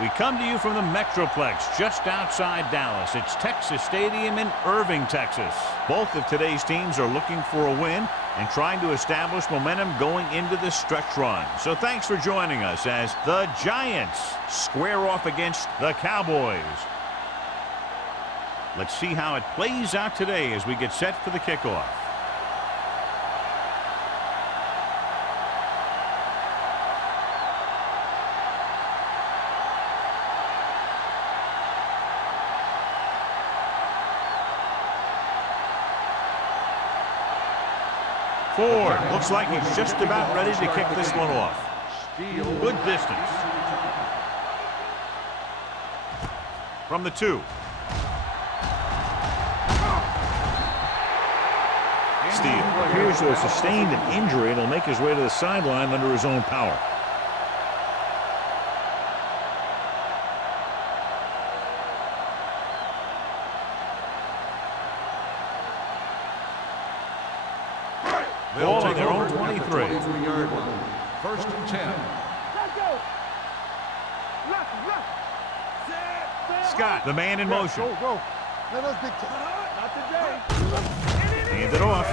We come to you from the Metroplex just outside Dallas. It's Texas Stadium in Irving, Texas. Both of today's teams are looking for a win and trying to establish momentum going into the stretch run. So thanks for joining us as the Giants square off against the Cowboys. Let's see how it plays out today as we get set for the kickoff. Ford looks like he's just about ready to kick this one off. Good distance. From the 2. Steele appears to have sustained an injury and will make his way to the sideline under his own power. Ball on their own 23. 23-yard line. First and 10. Scott, the man in motion. Go. Let us big time. Not today. Hand it off.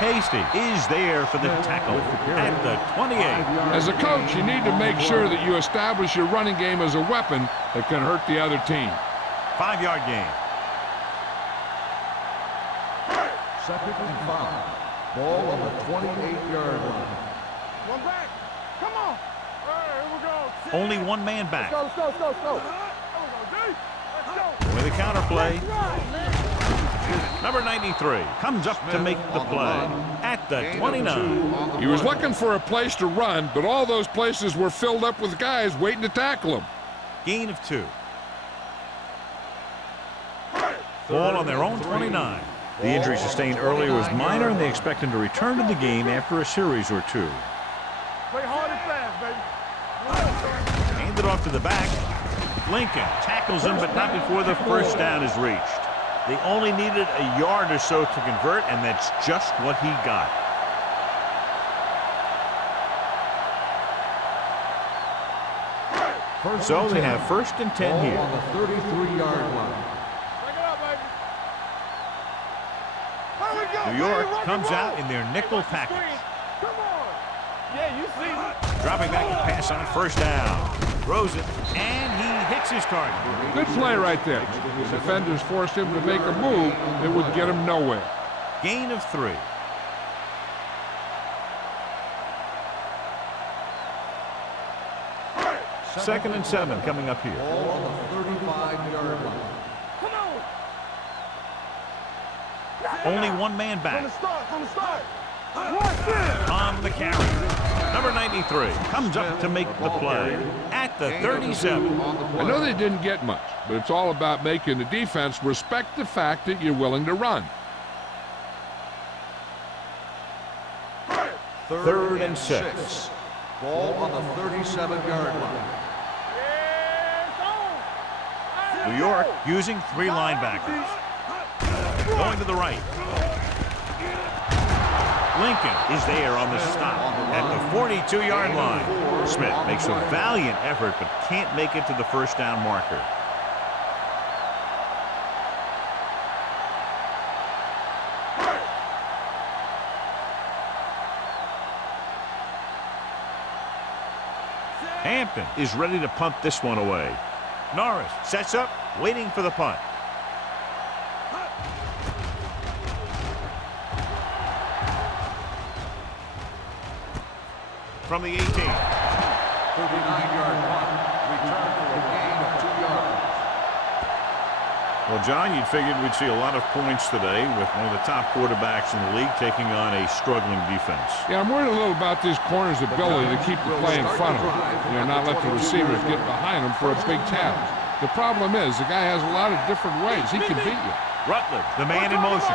Hasty is there for the tackle at the 28. As a coach, you need to make sure that you establish your running game as a weapon that can hurt the other team. 5-yard gain. Second and 5. Ball on the 28-yard line. One back. Come on. All right, here we go. Only one man back. Let's go. Let's go. With a counter play. Number 93 comes up to make the play at the 29. He was looking for a place to run, but all those places were filled up with guys waiting to tackle him. Gain of 2. Ball on their own 29. The injury sustained earlier was minor, and they expect him to return to the game after a series or 2. Play hard and fast, baby. Hand it off to the back. Lincoln tackles him, but not before the first down is reached. They only needed a yard or so to convert, and that's just what he got. So they have first and 10 here. On the 33-yard line. Bring it up, baby. Here we go. New York comes out in their nickel package. Come on. Yeah, you see it. Dropping back to pass on first down. Throws it, and he hits his target. Good play right there. The defenders forced him to make a move that would get him nowhere. Gain of 3. Second and 7 coming up here. Ball on the 35-yard line. Come on. Only one man back. From the start. Watch this. On the carry. Number 93 comes up to make the play at the 37. I know they didn't get much, but it's all about making the defense respect the fact that you're willing to run. Third and 6. Ball on the 37-yard line. New York using 3 linebackers. Going to the right. Lincoln is there on the stop at the 42-yard line. Smith makes a valiant effort but can't make it to the first down marker. Hampton is ready to punt this one away. Norris sets up, waiting for the punt. From the 18. 39-yard punt. Return for a gain of 2 yards. Well, John, you'd figured we'd see a lot of points today with one of the top quarterbacks in the league taking on a struggling defense. Yeah, I'm worried a little about this corner's ability to keep the play in front of him. Not let the receivers get behind him for a big task. The problem is the guy has a lot of different ways he can beat you. Rutledge, the man in motion.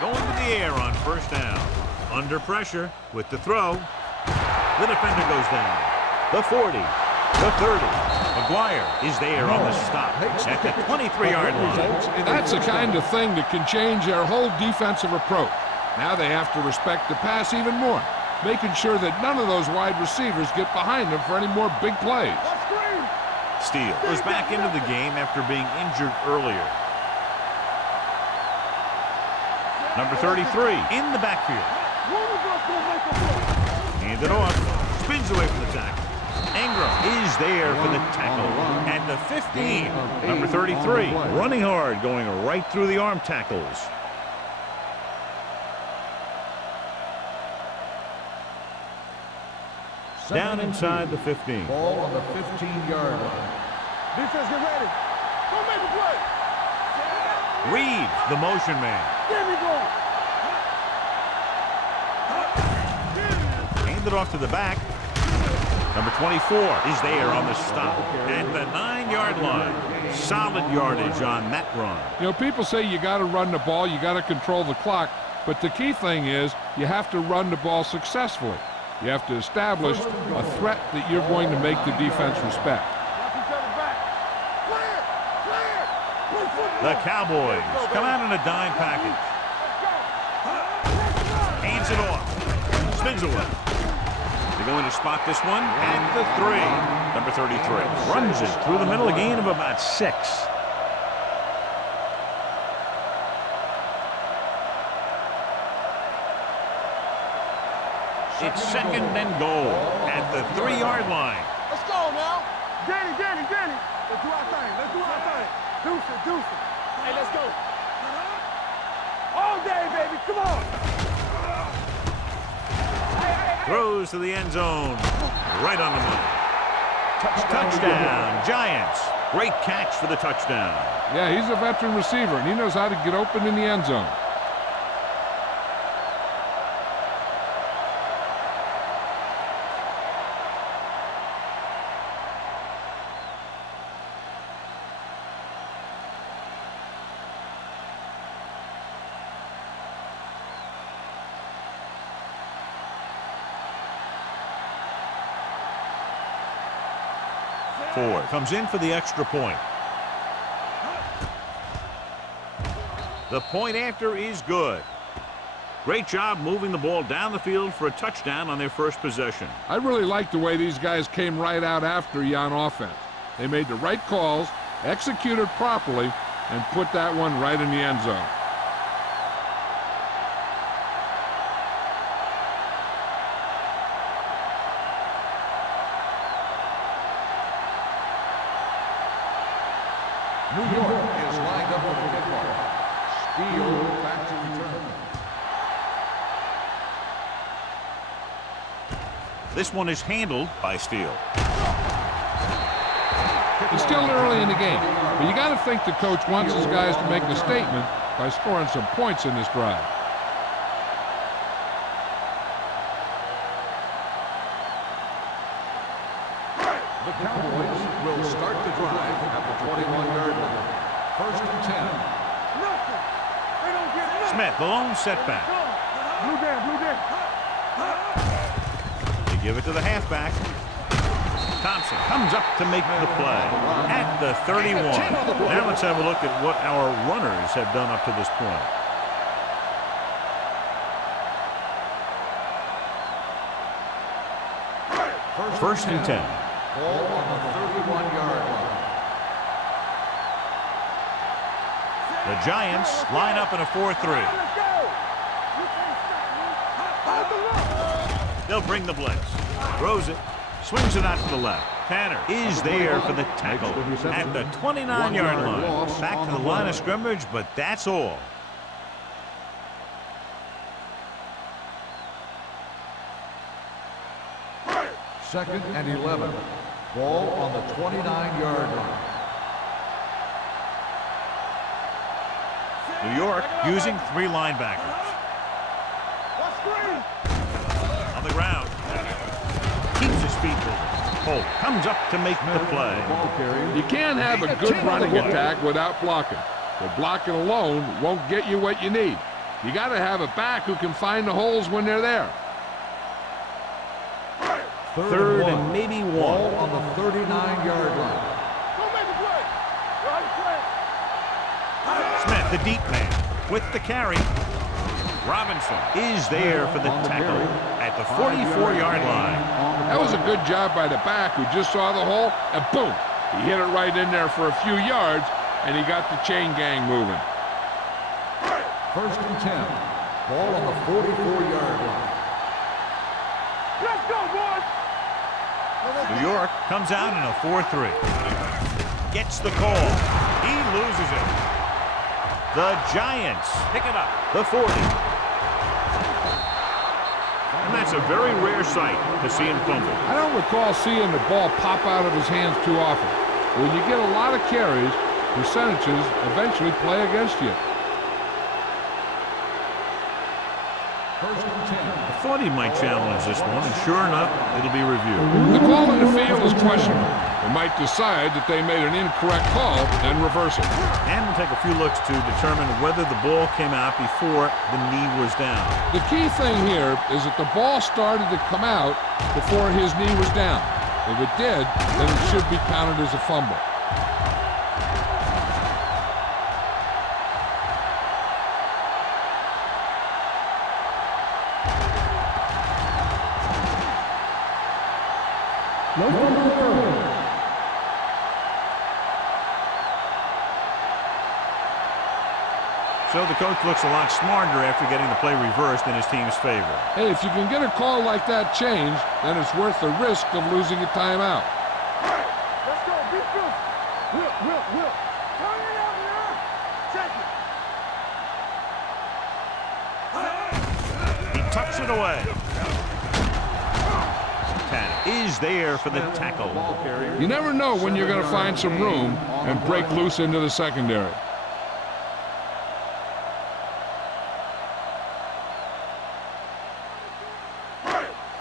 Going to the air on first down. Under pressure with the throw. The defender goes down. The 40. The 30. McGuire is there on the stop at the 23-yard line. That's the kind of thing that can change their whole defensive approach. Now they have to respect the pass even more. making sure that none of those wide receivers get behind him for any more big plays. Steele goes back into the game after being injured earlier. Number 33 in the backfield. Hand it off. Spins away from the tackle. Ingram is there for the tackle. At the 15, number 33, running hard, going right through the arm tackles. Down inside the 15. Ball on the 15-yard line. Defense, get ready. Go make a play. Reed, the motion man. There we go. Hand it off to the back. Number 24 is there on the stop at the 9-yard line. Solid yardage on that run. You know, people say you got to run the ball, you got to control the clock, but the key thing is you have to run the ball successfully. You have to establish a threat that you're going to make the defense respect. The Cowboys come out in a dime package. Hands it off. Spins away. They're going to spot this one at the 3. Number 33 runs it through the middle, a gain of about 6. It's second and goal at the 3-yard line. Let's go now. Danny. Let's do our thing. Deuce it. Hey, let's go. All day, baby. Come on. Throws to the end zone. Right on the money. Touchdown, Giants. Great catch for the touchdown. Yeah, he's a veteran receiver, and he knows how to get open in the end zone. Ford comes in for the extra point. The point after is good. Great job moving the ball down the field for a touchdown on their first possession. I really like the way these guys came right out after you on offense. They made the right calls, executed properly, and put that one right in the end zone. New York is lined up with the football. Steele back to return. This one is handled by Steele. It's still early in the game, but you got to think the coach wants his guys to make a statement by scoring some points in this drive. The Cowboys will start the drive at the 21-yard line. First and 10. Nothing. They don't get nothing. Smith, the lone setback. Blue down. They give it to the halfback. Thompson comes up to make the play at the 31. Now let's have a look at what our runners have done up to this point. First and 10. Ball on the 31-yard line. The Giants line up in a 4-3. They'll bring the blitz. Throws it. Swings it out to the left. Tanner is there for the tackle at the 29-yard line. Back to the line of scrimmage, but that's all. Second and 11. Ball on the 29-yard line. New York using 3 linebackers. On the ground. Keeps his feet moving. Holt comes up to make the play. You can't have a good running attack without blocking. But blocking alone won't get you what you need. You got to have a back who can find the holes when they're there. Third and maybe 1. Ball on the 39-yard line. Smith, the deep man, with the carry. Robinson is there for the tackle at the 44-yard line. That was a good job by the back who just saw the hole, and boom, he hit it right in there for a few yards, and he got the chain gang moving. First and 10. Ball on the 44-yard line. Let's go, boys! New York comes out in a 4-3. Gets the call. He loses it. The Giants pick it up. The 40. And that's a very rare sight to see him fumble. I don't recall seeing the ball pop out of his hands too often. When you get a lot of carries, percentages eventually play against you. First and 10. I thought he might challenge this one, and sure enough, it'll be reviewed. The call in the field is questionable. They might decide that they made an incorrect call and reverse it. And we'll take a few looks to determine whether the ball came out before the knee was down. The key thing here is that the ball started to come out before his knee was down. If it did, then it should be counted as a fumble. So the coach looks a lot smarter after getting the play reversed in his team's favor. Hey, if you can get a call like that changed, then it's worth the risk of losing a timeout. Let's go, be true. Will. Turn it up now. Check it. He tucks it away. Is there for the tackle. You never know when you're going to find some room and break loose into the secondary.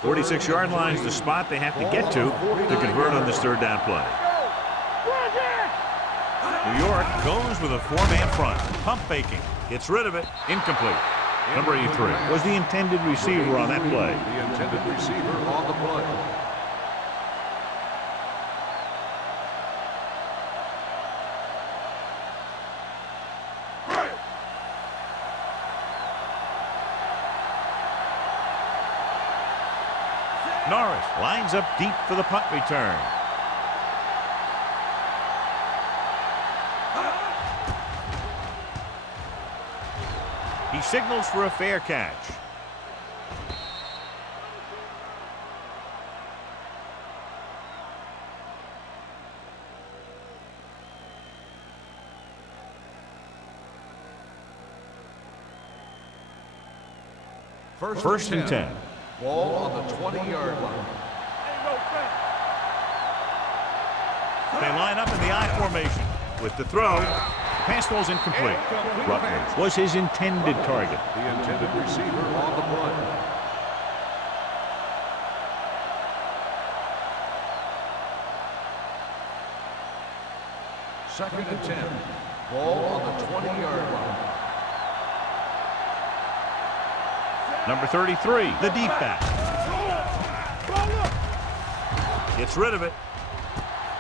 The 46-yard line is the spot they have to get to convert on this third down play. New York goes with a four-man front. Pump faking. Gets rid of it. Incomplete. Number 83 was the intended receiver on that play. The intended receiver on the play. Norris lines up deep for the punt return. He signals for a fair catch. First and 10. Ball on the 20-yard line. They line up in the I formation. With the throw, pass ball's incomplete. Rutledge was his intended target. The intended receiver on the play. Second and 10. Ball on the 20-yard line. Number 33, the deep back. Gets rid of it.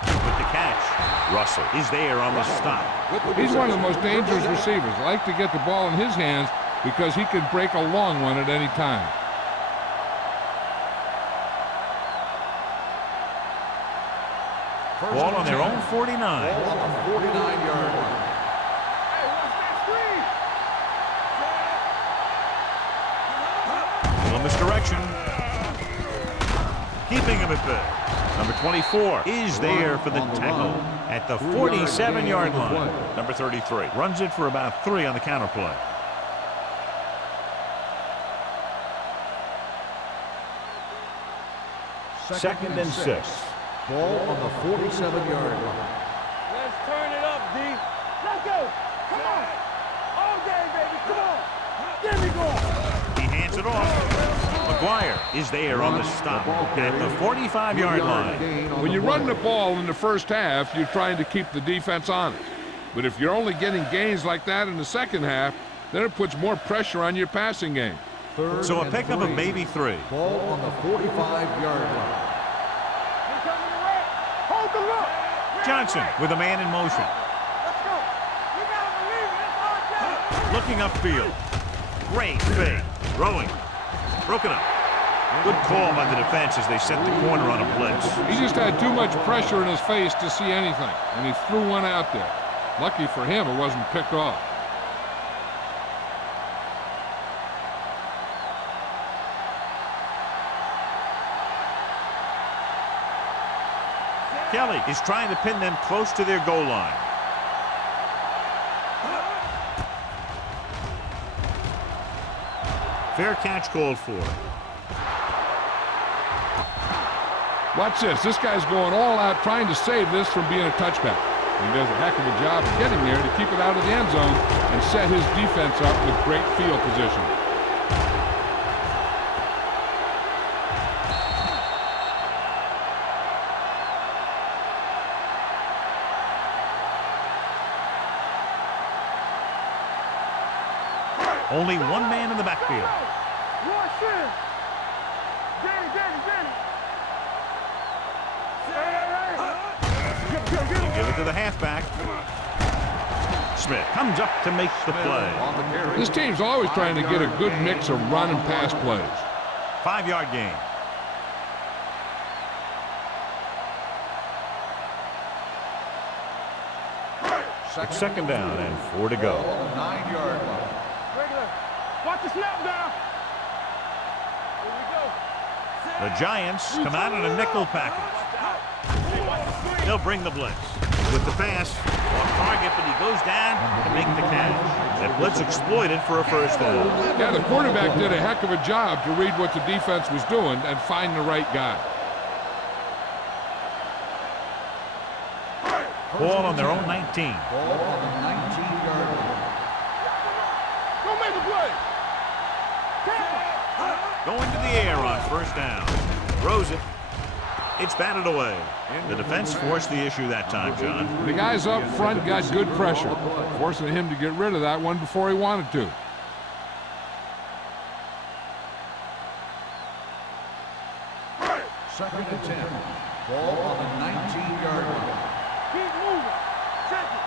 With the catch. Russell is there on the stop. He's one of the most dangerous receivers. I like to get the ball in his hands because he can break a long one at any time. Ball on their own 49. Ball on the 49-yard line. Little misdirection. Keeping him at bay. Number 24 is there for the tackle at the 47-yard line. Number 33 runs it for about 3 on the counter play. Second and 6. Ball on the 47-yard line. Let's turn it up, D. Let's go. Come on. All day, baby. Come on. Get me going. He hands it off. McGuire is there on the stop at the 45-yard line. When you run the ball in the first half, you're trying to keep the defense honest. But if you're only getting gains like that in the second half, then it puts more pressure on your passing game. So a pickup of maybe 3. Ball on the 45-yard line. Hold the look. Johnson with a man in motion. Let's go. You gotta believe it. It's our job. Looking upfield. Great fake. Throwing. Broken up. Good call by the defense as they set the corner on a blitz. He just had too much pressure in his face to see anything, and he threw one out there. Lucky for him, it wasn't picked off. Kelly is trying to pin them close to their goal line. Fair catch called for. Watch this. This guy's going all out trying to save this from being a touchback. He does a heck of a job of getting there to keep it out of the end zone and set his defense up with great field position. Only one man in the backfield. They give it to the halfback. Smith comes up to make the play. This team's always trying to get a good mix of run and pass plays. 5-yard gain. It's second down and 4 to go. 9-yard line. Watch the snap down. Here we go. The Giants come out in a nickel package. They'll bring the blitz. With the pass, on target, but he goes down to make the catch. That blitz exploited for a first down. Yeah, the quarterback did a heck of a job to read what the defense was doing and find the right guy. Ball on their own 19. Ball on the 19-yard line. Don't make the play. Going to the air on first down. Throws it. It's batted away. The defense forced the issue that time, John. The guys up front got good pressure, forcing him to get rid of that one before he wanted to. Second and 10. Ball on the 19-yard line. Keep moving. Check it.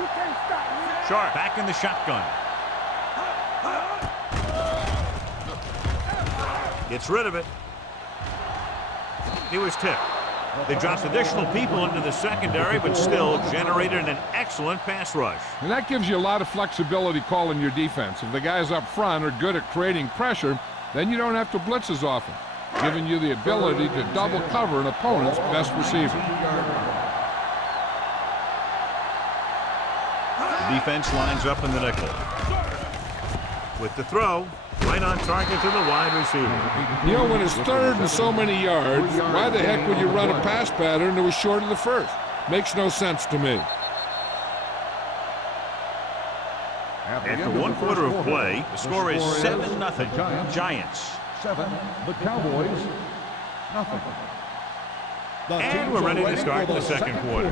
You can't stop me. Sharp back in the shotgun. Gets rid of it. He was tipped. They dropped additional people into the secondary, but still generated an excellent pass rush. And that gives you a lot of flexibility calling your defense. If the guys up front are good at creating pressure, then you don't have to blitz as often, giving you the ability to double cover an opponent's best receiver. The defense lines up in the nickel. With the throw, right on target to the wide receiver. You know, when it's third and so many yards, why the heck would you run a pass pattern that was short of the first? Makes no sense to me. After 1 quarter of play, the score is 7-0. Giants. 7. The Cowboys. Nothing. And we're ready to start the second quarter.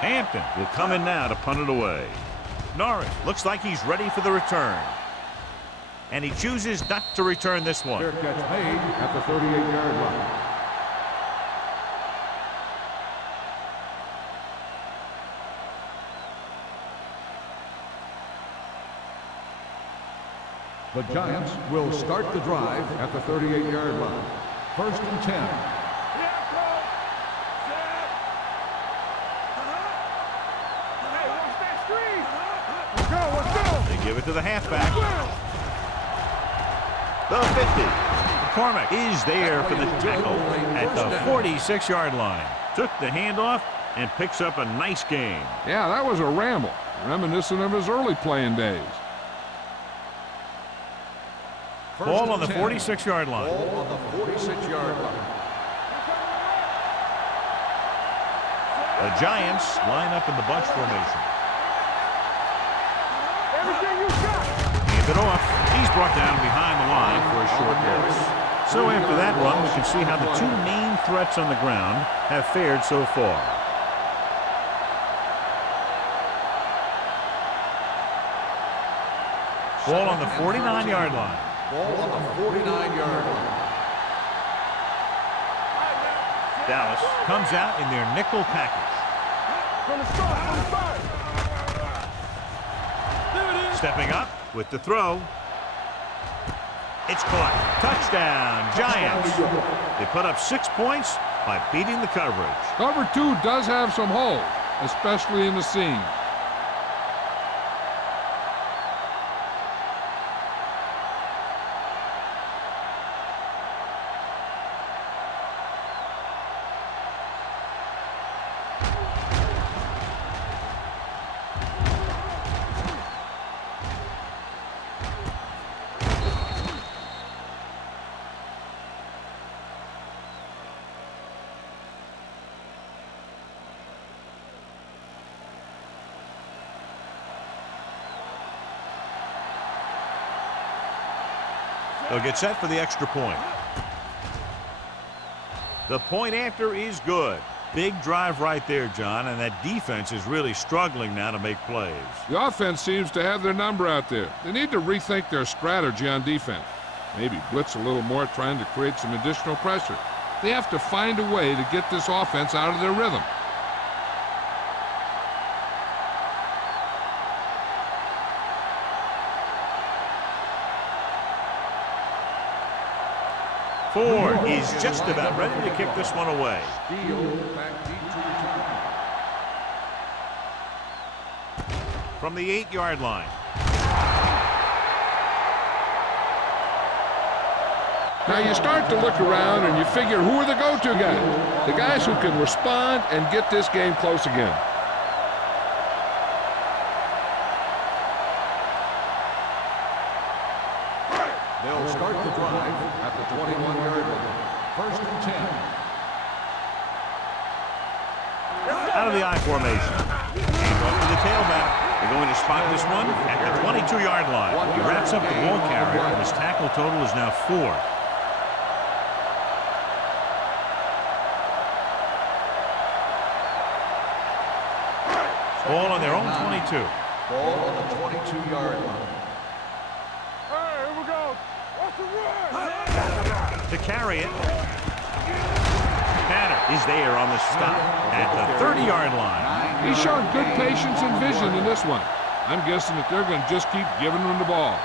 Hampton will come in now to punt it away. Norris looks like he's ready for the return. And he chooses not to return this one. Fair catch made at the 38-yard line. The Giants will start the drive at the 38-yard line. First and 10. Give it to the halfback. The 50. McCormick is there for the tackle at the 46-yard line. Took the handoff and picks up a nice gain. Yeah, that was a ramble, reminiscent of his early playing days. Ball on the 46-yard line. Ball on the 46-yard line. The Giants line up in the bunch formation. Hand it off. He's brought down behind the line for a short loss. So after that run, we can see how the two main threats on the ground have fared so far. Ball on the 49-yard line. Ball on the 49-yard line. Dallas comes out in their nickel package. From the start, from the start. Stepping up with the throw. It's caught. Touchdown, Giants. They put up 6 points by beating the coverage. Cover 2 does have some holes, especially in the seam. They'll get set for the extra point. The point after is good. Big drive right there, John, and that defense is really struggling now to make plays. The offense seems to have their number out there. They need to rethink their strategy on defense. Maybe blitz a little more, trying to create some additional pressure. They have to find a way to get this offense out of their rhythm. Ford is just about ready to kick this one away. From the 8-yard line. Now you start to look around and you figure, who are the go-to guys? The guys who can respond and get this game close again. They'll start the drive at the 21-yard line. First and 10. Out of the I formation. And off to the tailback. They're going to spot this one at the 22-yard line. He wraps up the ball carrier, and his tackle total is now 4. Ball on their own 22. Ball on the 22-yard line. Hey, here we go. What's the run? To carry it. Tanner is there on the stop at the 30-yard line. He's shown good patience and vision in this one. I'm guessing that they're going to just keep giving him the ball.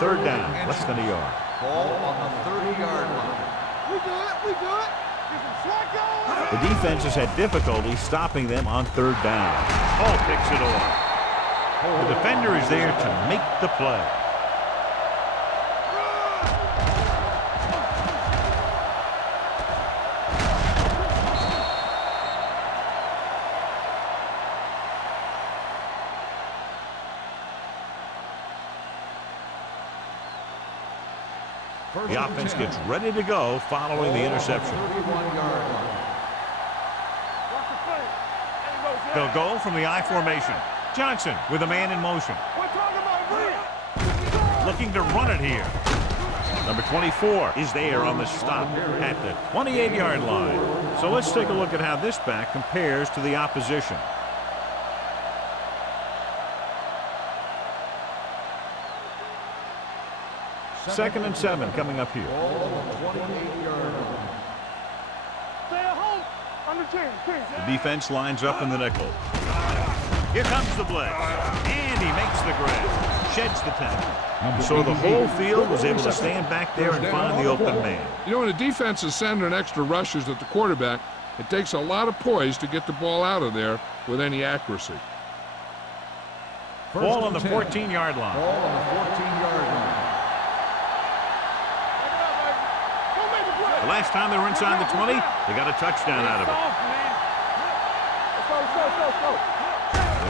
Third down, less than a yard. Ball on the 30-yard line. We good, we good. Get some slack on. The defense has had difficulty stopping them on third down. Hall picks it off. The defender is there to make the play. The offense gets ready to go following the interception. They'll go from the I formation. Johnson with a man in motion. Looking to run it here. Number 24 is there on the stop at the 28-yard line. So let's take a look at how this back compares to the opposition. Second and 7 coming up here. The defense lines up in the nickel. Here comes the blitz. And he makes the grab. Sheds the tackle. So the whole field was able to stand back there and find the open man. You know, when the defense is sending extra rushers at the quarterback, it takes a lot of poise to get the ball out of there with any accuracy. Ball on the 14-yard line. Ball on the 14-yard line. The last time they were inside the 20, they got a touchdown out of it.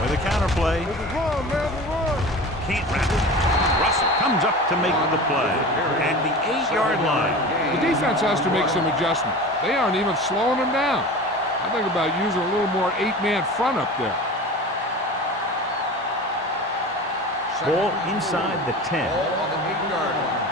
With a counter play. Can't wrap it. Russell comes up to make the play at the 8-yard line. The defense has to make some adjustments. They aren't even slowing them down. I think about using a little more 8-man front up there. Ball inside the 10. Ball on the 8-yard line.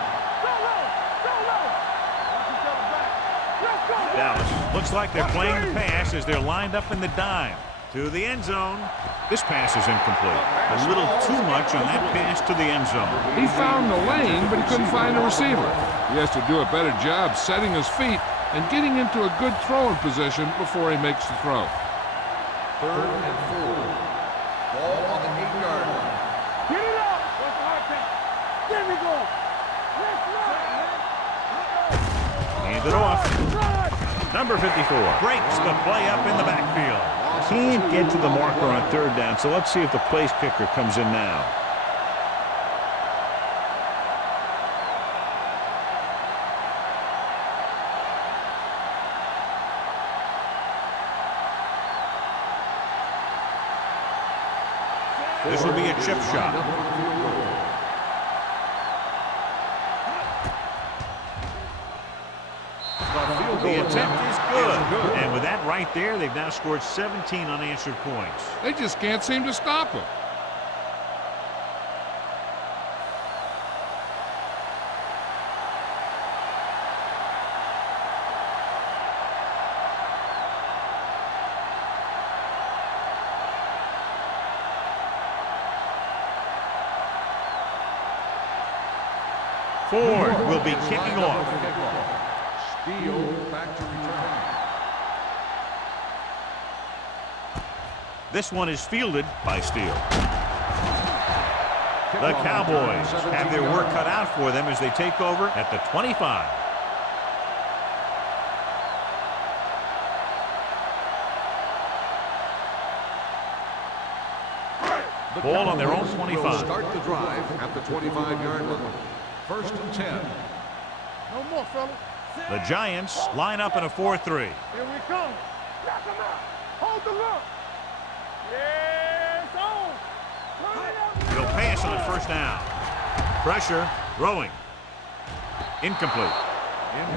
Dallas looks like they're playing the pass as they're lined up in the dime. To the end zone. This pass is incomplete. A little too much on that pass to the end zone. He found the lane, but he couldn't find the receiver. He has to do a better job setting his feet and getting into a good throwing position before he makes the throw. 3rd and 4. Ball on the 8-yard line. Get it up. What's the hard pass? There we go. Let's run. Hand it off. Number 54 breaks the play up in the backfield. Can't get to the marker on 3rd down, so let's see if the place kicker comes in now. This will be a chip shot. The attempt is good. And with that right there, they've now scored 17 unanswered points. They just can't seem to stop him. Ford will be kicking off. Steele back to return. This one is fielded by Steele. The Cowboys have their work cut out for them as they take over at the 25. Ball on their own 25. Start the drive at the 25-yard line. 1st and 10. No more, fella. The Giants line up in a 4-3. Here we come. Knock him out. Hold the look. Yes, on. Turn it up. He'll pass on the 1st down. Pressure, throwing. Incomplete.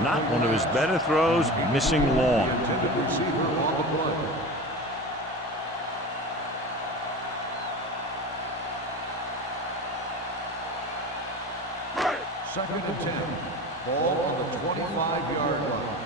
Not one of his better throws, missing long. Intended receiver on the play. Second and 10. Ball on the 25-yard line.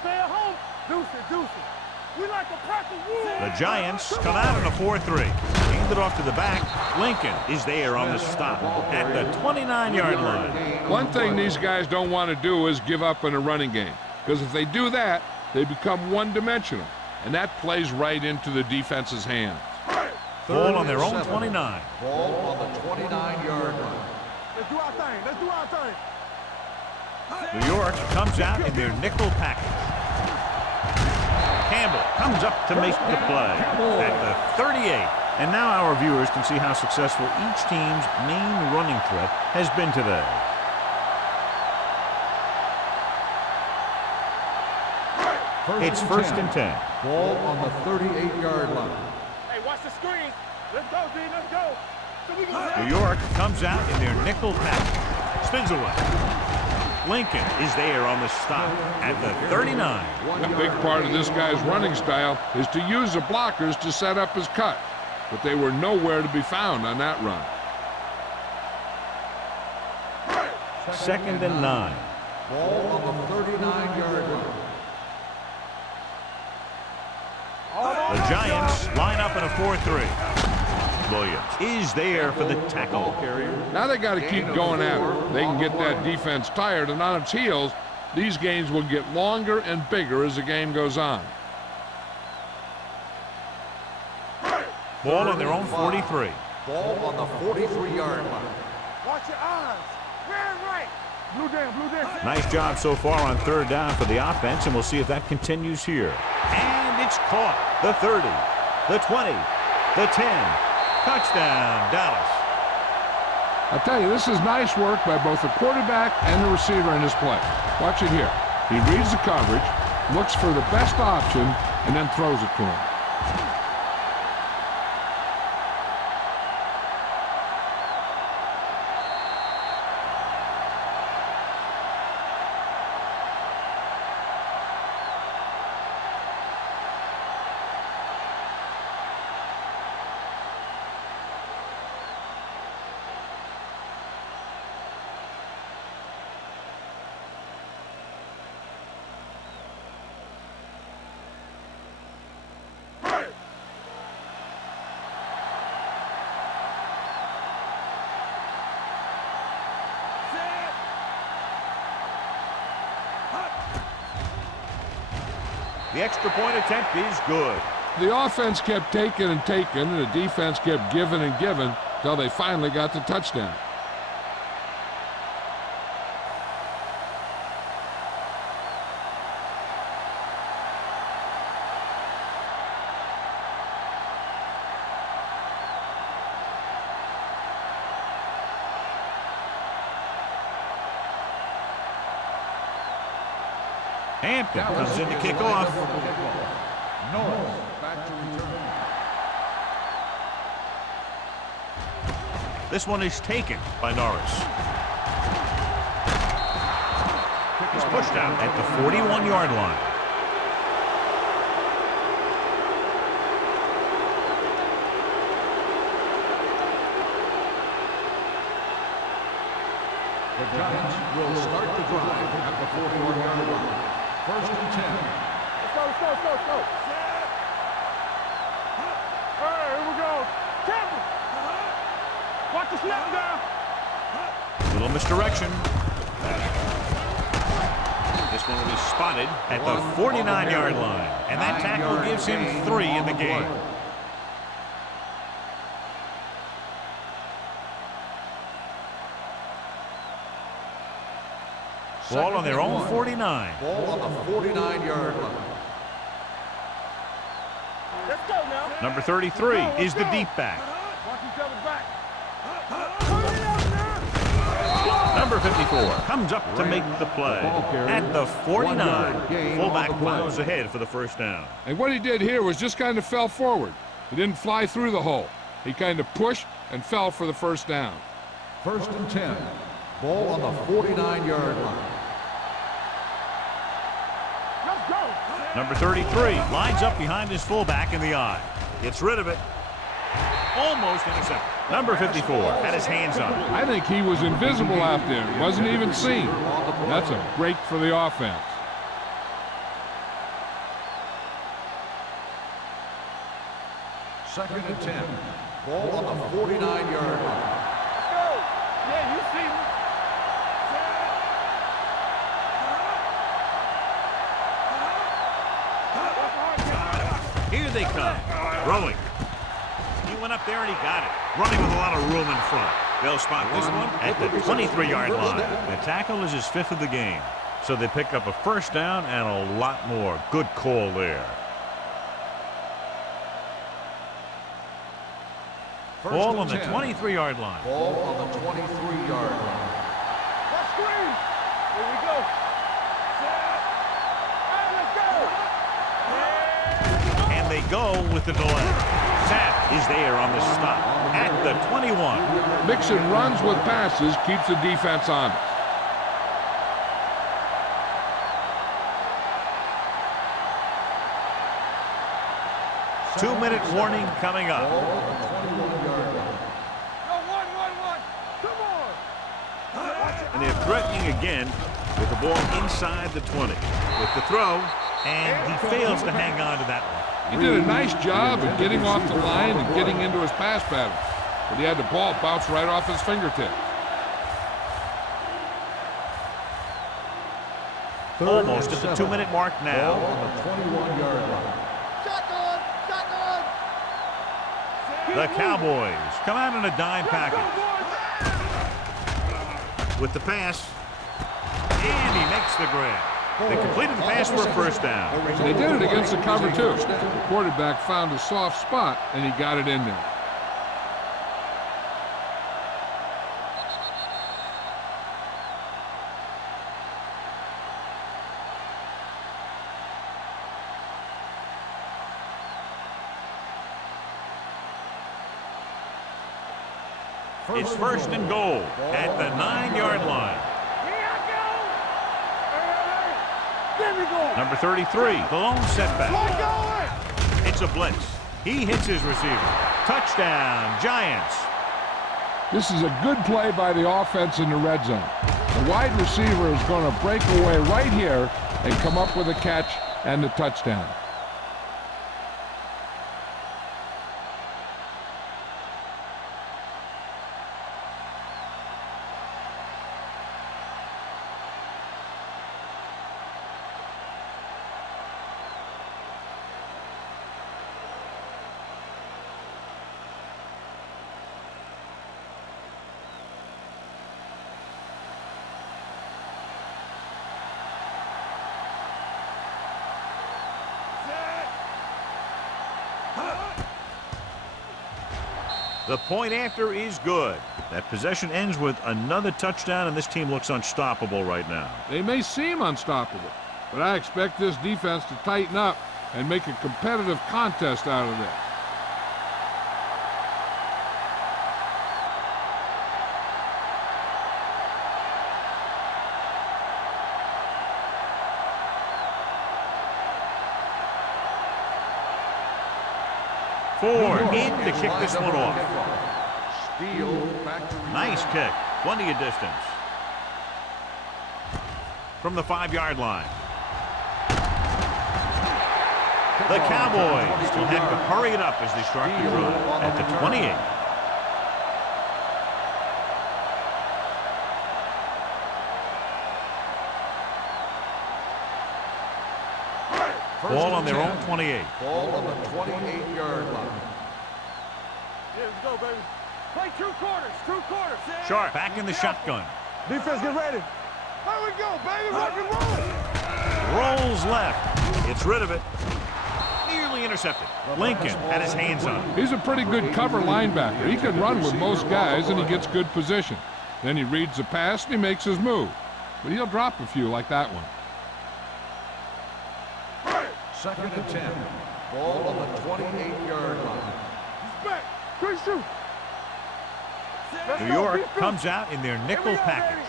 Stay at home. Deuce it, deuce it. We like a pack of wolves. The Giants come out in a 4-3. Hand it off to the back. Lincoln is there on the stop at the 29-yard line. One thing these guys don't want to do is give up in a running game, because if they do that, they become one-dimensional, and that plays right into the defense's hands. Ball on their own 29. Ball on the 29-yard line. Let's do our thing. Let's do our thing. New York comes out in their nickel package. Campbell comes up to make the play at the 38. And now our viewers can see how successful each team's main running threat has been today. It's 1st and 10. Ball on the 38-yard line. Hey, watch the screen. Let's go, D. Let's go. So we can New York comes out in their nickel package. Spins away. Lincoln is there on the stop at the 39. A big part of this guy's running style is to use the blockers to set up his cut, but they were nowhere to be found on that run. 2nd and 9. Ball on the 39-yard line. The Giants line up in a 4-3. Williams is there for the tackle. Now they got to keep going at it. They can get that defense tired and on its heels. These games will get longer and bigger as the game goes on. Ball on their own 43. Ball on the 43-yard line. watch your eyes. Very right. Blue down, blue down. Nice job so far on 3rd down for the offense, and we'll see if that continues here. And it's caught. The 30, the 20, the 10. Touchdown, Dallas. I'll tell you, this is nice work by both the quarterback and the receiver in this play. Watch it here. He reads the coverage, looks for the best option, and then throws it to him. The extra point attempt is good. The offense kept taking and taking, and the defense kept giving and giving until they finally got the touchdown. Hampton comes in to kick off. Norris back to return. This one is taken by Norris. He's pushed out at the 41-yard line. The Giants will start the drive at the 41-yard line. First and 10. Let's go. All right, here we go. Campbell. Watch the snap down. Little misdirection. This one will be spotted at the 49-yard line. And that tackle gives him 3 in the game. Ball on their own 49. Ball on the 49-yard line. Let's go now. Number 33 is the deep back. Watch each other's back. Number 54 comes up to make the play. At the 49, fullback plows ahead for the first down. And what he did here was just kind of fell forward. He didn't fly through the hole. He kind of pushed and fell for the first down. First and 10. Ball on the 49-yard line. Let's go. Number 33 lines up behind his fullback in the eye. Gets rid of it. Almost intercepted. Number 54 had his hands on it. I think he was invisible out there. Wasn't even seen. That's a break for the offense. Second and 10. Ball on the 49-yard line. Let's go. Yeah, you see me. Here they come. Throwing. He went up there and he got it. Running with a lot of room in front. They'll spot this one at the 23-yard line. The tackle is his 5th of the game. So they pick up a first down and a lot more. Good call there. Ball on the 23-yard line. Ball on the 23-yard line. Let's screen. Here we go. Hey, let's go. And they go with the delay. Sapp is there on the stop at the 21. Mixon runs with passes, keeps the defense honest. Two-minute warning coming up. Go, one. Come on. And they're threatening again with the ball inside the 20. With the throw, and he fails to hang on to that one. He did a nice job of getting off the line and getting into his pass pattern. But he had the ball bounce right off his fingertips. Almost at the 2-minute mark now. Ball on the 21-yard line. Shotgun. The Cowboys come out in a dime package. With the pass. And he makes the grab. They completed the pass for a first down. They did it against the cover, too. The quarterback found a soft spot, and he got it in there. It's first and goal at the 9-yard line. There we go. Number 33, the lone setback. It's a blitz. He hits his receiver. Touchdown, Giants. This is a good play by the offense in the red zone. The wide receiver is going to break away right here and come up with a catch and the touchdown. The point after is good. That possession ends with another touchdown, and this team looks unstoppable right now. They may seem unstoppable, but I expect this defense to tighten up and make a competitive contest out of this. Ford in to kick this one off. Steal back to Nice kick. Plenty of distance. From the 5-yard line. The Cowboys will have to hurry it up as they start the run at the 28. Ball on their own 28. Ball on the 28-yard line. Yeah, let's go, baby. Play 2 quarters, 2 quarters. Yeah. Sharp back in the shotgun. Defense, get ready. Here we go, baby. Rock and roll. Rolls left. Gets rid of it. Nearly intercepted. Lincoln had his hands on it. He's a pretty good cover linebacker. He can run with most guys, and he gets good position. Then he reads the pass, and he makes his move. But he'll drop a few like that one. 2nd and 10. Ball on the 28-yard line. Back. Quick shoot. New York comes out in their nickel package.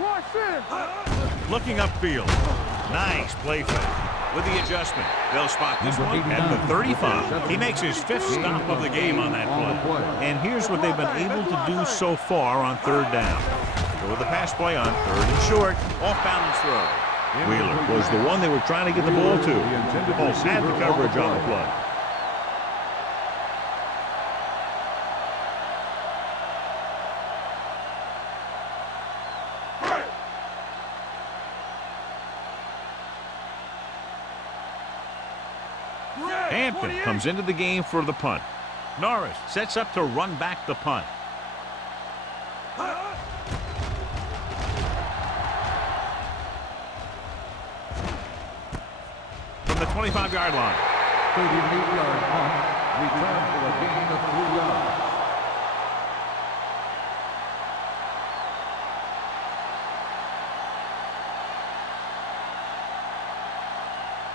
One center. Looking upfield. Nice play fake. With the adjustment, they'll spot this one at the 35. He makes his 5th stop of the game on that play. And here's what they've been able to do so far on 3rd down. Go with the pass play on 3rd and short. Off-balance throw. Wheeler was the one they were trying to get the ball to. Colts had the coverage on the play. Hampton comes into the game for the punt. Norris sets up to run back the punt. From the 25-yard line. 38-yard punt. Return for a gain of 3 yards.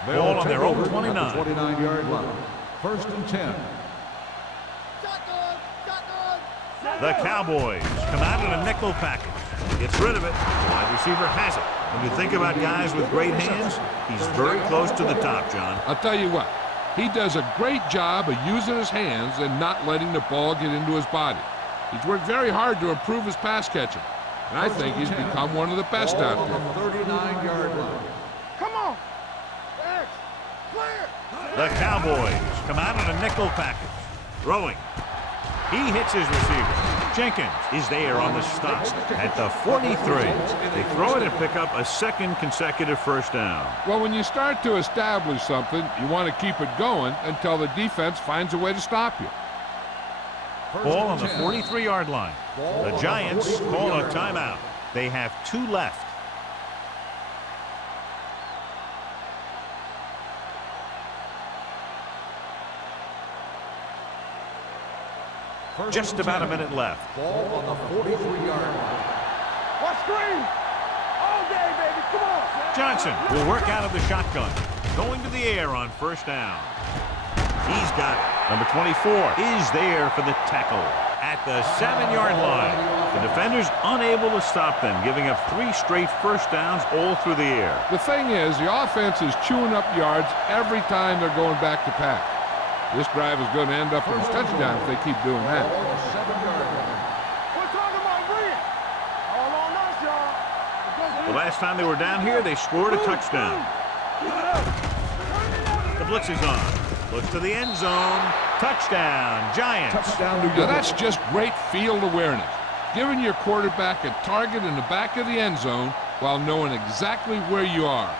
Ball on their own 29. 29-yard line. 1st and 10. The Cowboys come out in a nickel package. Gets rid of it. Wide receiver has it. When you think about guys with great hands, he's very close to the top, John. I'll tell you what, he does a great job of using his hands and not letting the ball get into his body. He's worked very hard to improve his pass catching, and I think he's become one of the best out there. Ball on the 39-yard line. Come on. X. Clear. The Cowboys come out in a nickel package. Throwing. He hits his receiver. Jenkins is there on the stop at the 43. They throw it and pick up a 2nd consecutive 1st down. Well, when you start to establish something, you want to keep it going until the defense finds a way to stop you. Ball on the 43-yard line. The Giants call a timeout. They have 2 left. Just about a minute left. Ball on the 43-yard line. What screen? All day, baby. Come on. Johnson will work out of the shotgun. Going to the air on 1st down. He's got it. Number 24 is there for the tackle at the 7-yard line. The defenders unable to stop them, giving up 3 straight 1st downs all through the air. The thing is, the offense is chewing up yards every time they're going back to pass. This drive is going to end up with a touchdown if they keep doing that. Ball on the 7-yard line. We're talking about brilliant. All on us, y'all. The last time they were down here, they scored a touchdown. The blitz is on. Looks to the end zone. Touchdown, Giants. Touchdown, New Now York. that's just great field awareness. Giving your quarterback a target in the back of the end zone while knowing exactly where you are.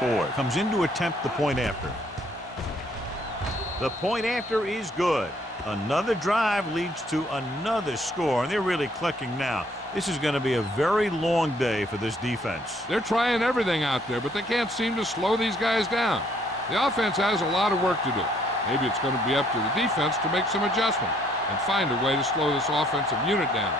forward. Comes in to attempt the point after. The point after is good. Another drive leads to another score, and they're really clicking now. This is going to be a very long day for this defense. They're trying everything out there, but they can't seem to slow these guys down. The offense has a lot of work to do. Maybe it's going to be up to the defense to make some adjustments and find a way to slow this offensive unit down.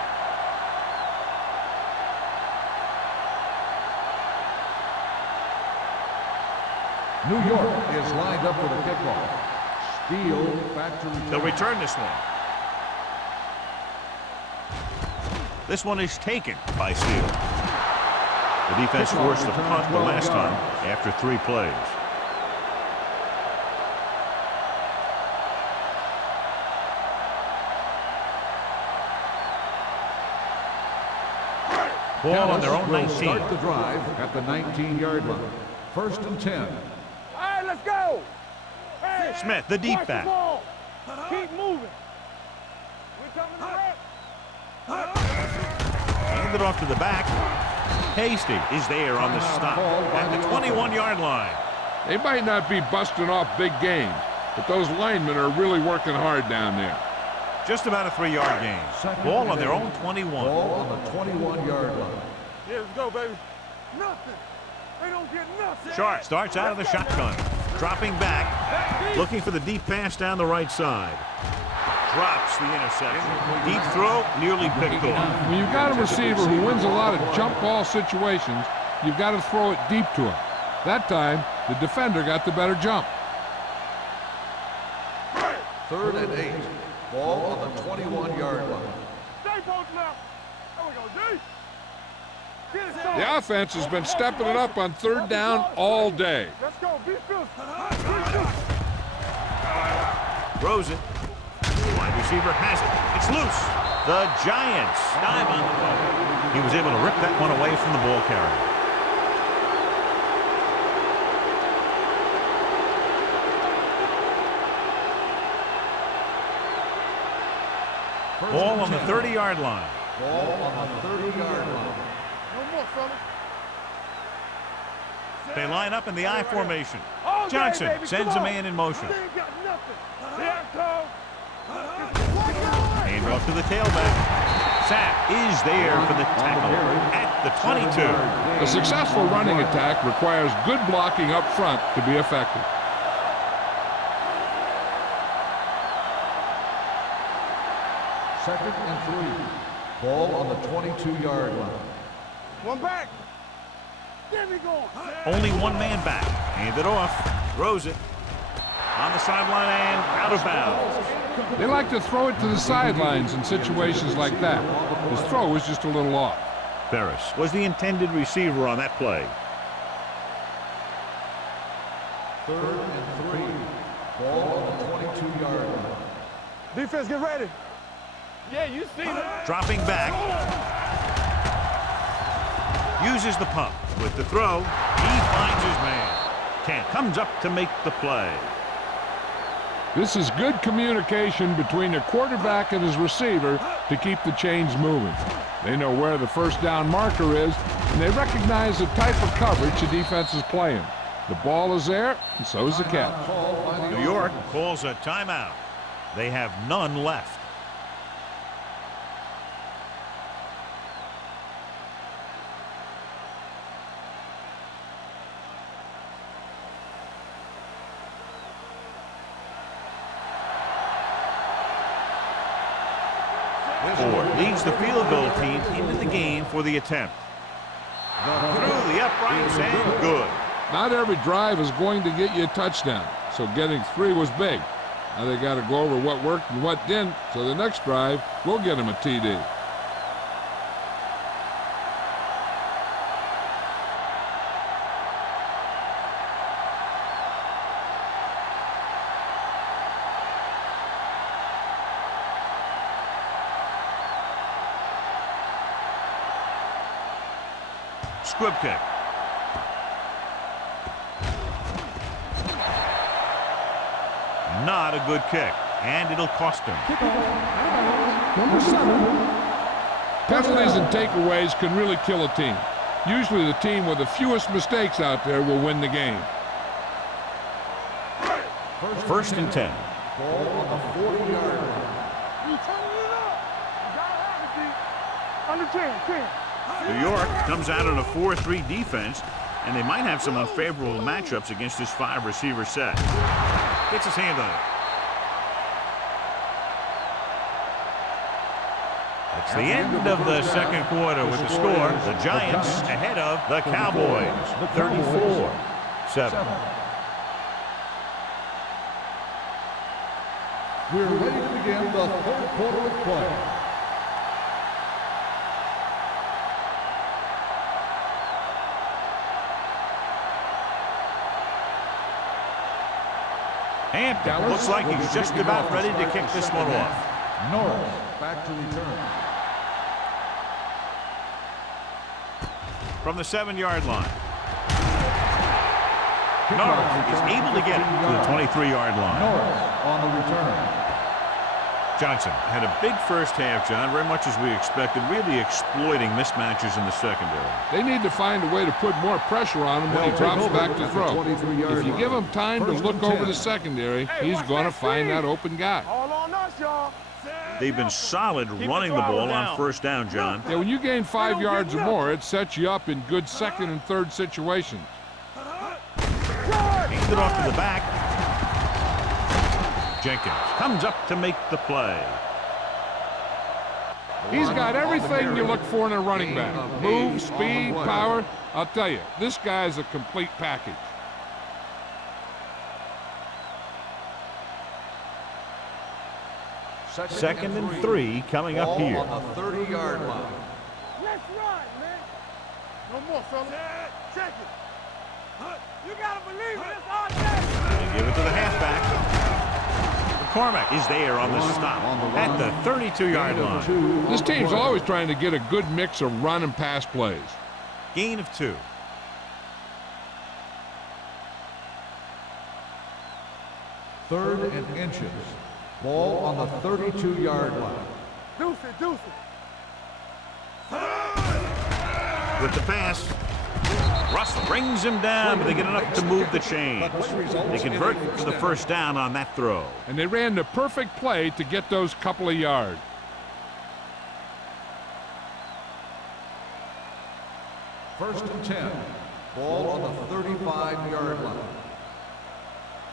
New York is lined up with a kickoff. Steele back to return. They'll return this one. This one is taken by Steele. The defense forced the punt the last time after 3 plays. Ball on their own 19. Start the drive at the 19-yard line. 1st and 10. All right, let's go. Hey, Smith, the deep back. Keep moving. We coming back. Hand it off to the back. Hasty is there on the stop at the 21-yard line. They might not be busting off big gains, but those linemen are really working hard down there. Just about a 3-yard gain. Ball on their own 21. Ball on the 21-yard line. Yeah, let's go, baby. Nothing. They don't get nothing. Sharp starts out of the shotgun. Dropping back. Looking for the deep pass down the right side. Drops the interception. Deep throw, nearly picked off. When you've got a receiver who wins a lot of jump ball situations, you've got to throw it deep to him. That time, the defender got the better jump. 3rd and 8. Ball on the 21-yard line. Stay both left. There we go, D. Get it, go. The offense has been stepping it up on 3rd down all day. Let's go. Be fierce. Throws it. The wide receiver has it. It's loose. The Giants dive on the ball. He was able to rip that one away from the ball carrier. Ball on the 30-yard line. Ball on the 30-yard line. No more, fellas. They line up in the I formation. All day, Johnson baby. sends Come a on. man in motion. They ain't got nothing. Here it comes. Hand off to the tailback. Sapp is there for the tackle at the 22. A successful running attack requires good blocking up front to be effective. Second and 3. Ball on the 22-yard line. One back. There we go. Only one man back. Hand it off. Throws it. On the sideline and out of bounds. They like to throw it to the sidelines in situations like that. His throw was just a little off. Ferris was the intended receiver on that play. 3rd and 3. Ball on the 22-yard line. Defense, get ready. Yeah, you see them. Dropping back. Uses the pump. With the throw, he finds his man. Kent comes up to make the play. This is good communication between the quarterback and his receiver to keep the chains moving. They know where the 1st down marker is, and they recognize the type of coverage the defense is playing. The ball is there, and so is the catch. New York calls a timeout. They have none left. Ford leads the field goal team into the game for the attempt. Through the uprights and good. Not every drive is going to get you a touchdown, so getting 3 was big. Now they got to go over what worked and what didn't, so the next drive will get them a TD. Squib kick. Not a good kick, and it'll cost him. Number 7. Penalties and takeaways can really kill a team. Usually the team with the fewest mistakes out there will win the game. First and 10. Ball on the 40-yard line. You turning it up. You gotta have it, D. Under 10. New York comes out on a 4-3 defense, and they might have some unfavorable matchups against this 5-receiver set. Gets his hand on it. It's the end of the second quarter with the score. The Giants ahead of the Cowboys, 34-7. We're ready to begin the third quarter of play. Hampton looks like he's just about ready to kick this one off. Norris back to return. From the 7-yard line. Norris is able to get it to the 23-yard line. Norris on the return. Johnson had a big first half, John, very much as we expected, really exploiting mismatches in the secondary. They need to find a way to put more pressure on him when he drops back to throw. If you give him time to look over the secondary, he's going to find that open guy. All on us, y'all. They've been solid running the ball on first down, John. Yeah, when you gain 5 yards or more, it sets you up in good second and third situations. Hands it off to the back. Jenkins comes up to make the play. He's got everything you look for in a running back. Move, speed, power. I'll tell you, this guy's a complete package. Second and 3 coming up here. On the 30-yard line. Let's run, man. No more, fella. Check it. You gotta believe it. It's our day. They give it to the halfback. McCormick is there on the stop at the 32-yard line. This team's always trying to get a good mix of run and pass plays. Gain of 2. Third and inches. Ball on the 32-yard line. Deuce it. With the pass, Russell brings him down, but they get enough to move the chain. They convert for the first down on that throw. And they ran the perfect play to get those couple of yards. First and 10. Ball on the 35-yard line.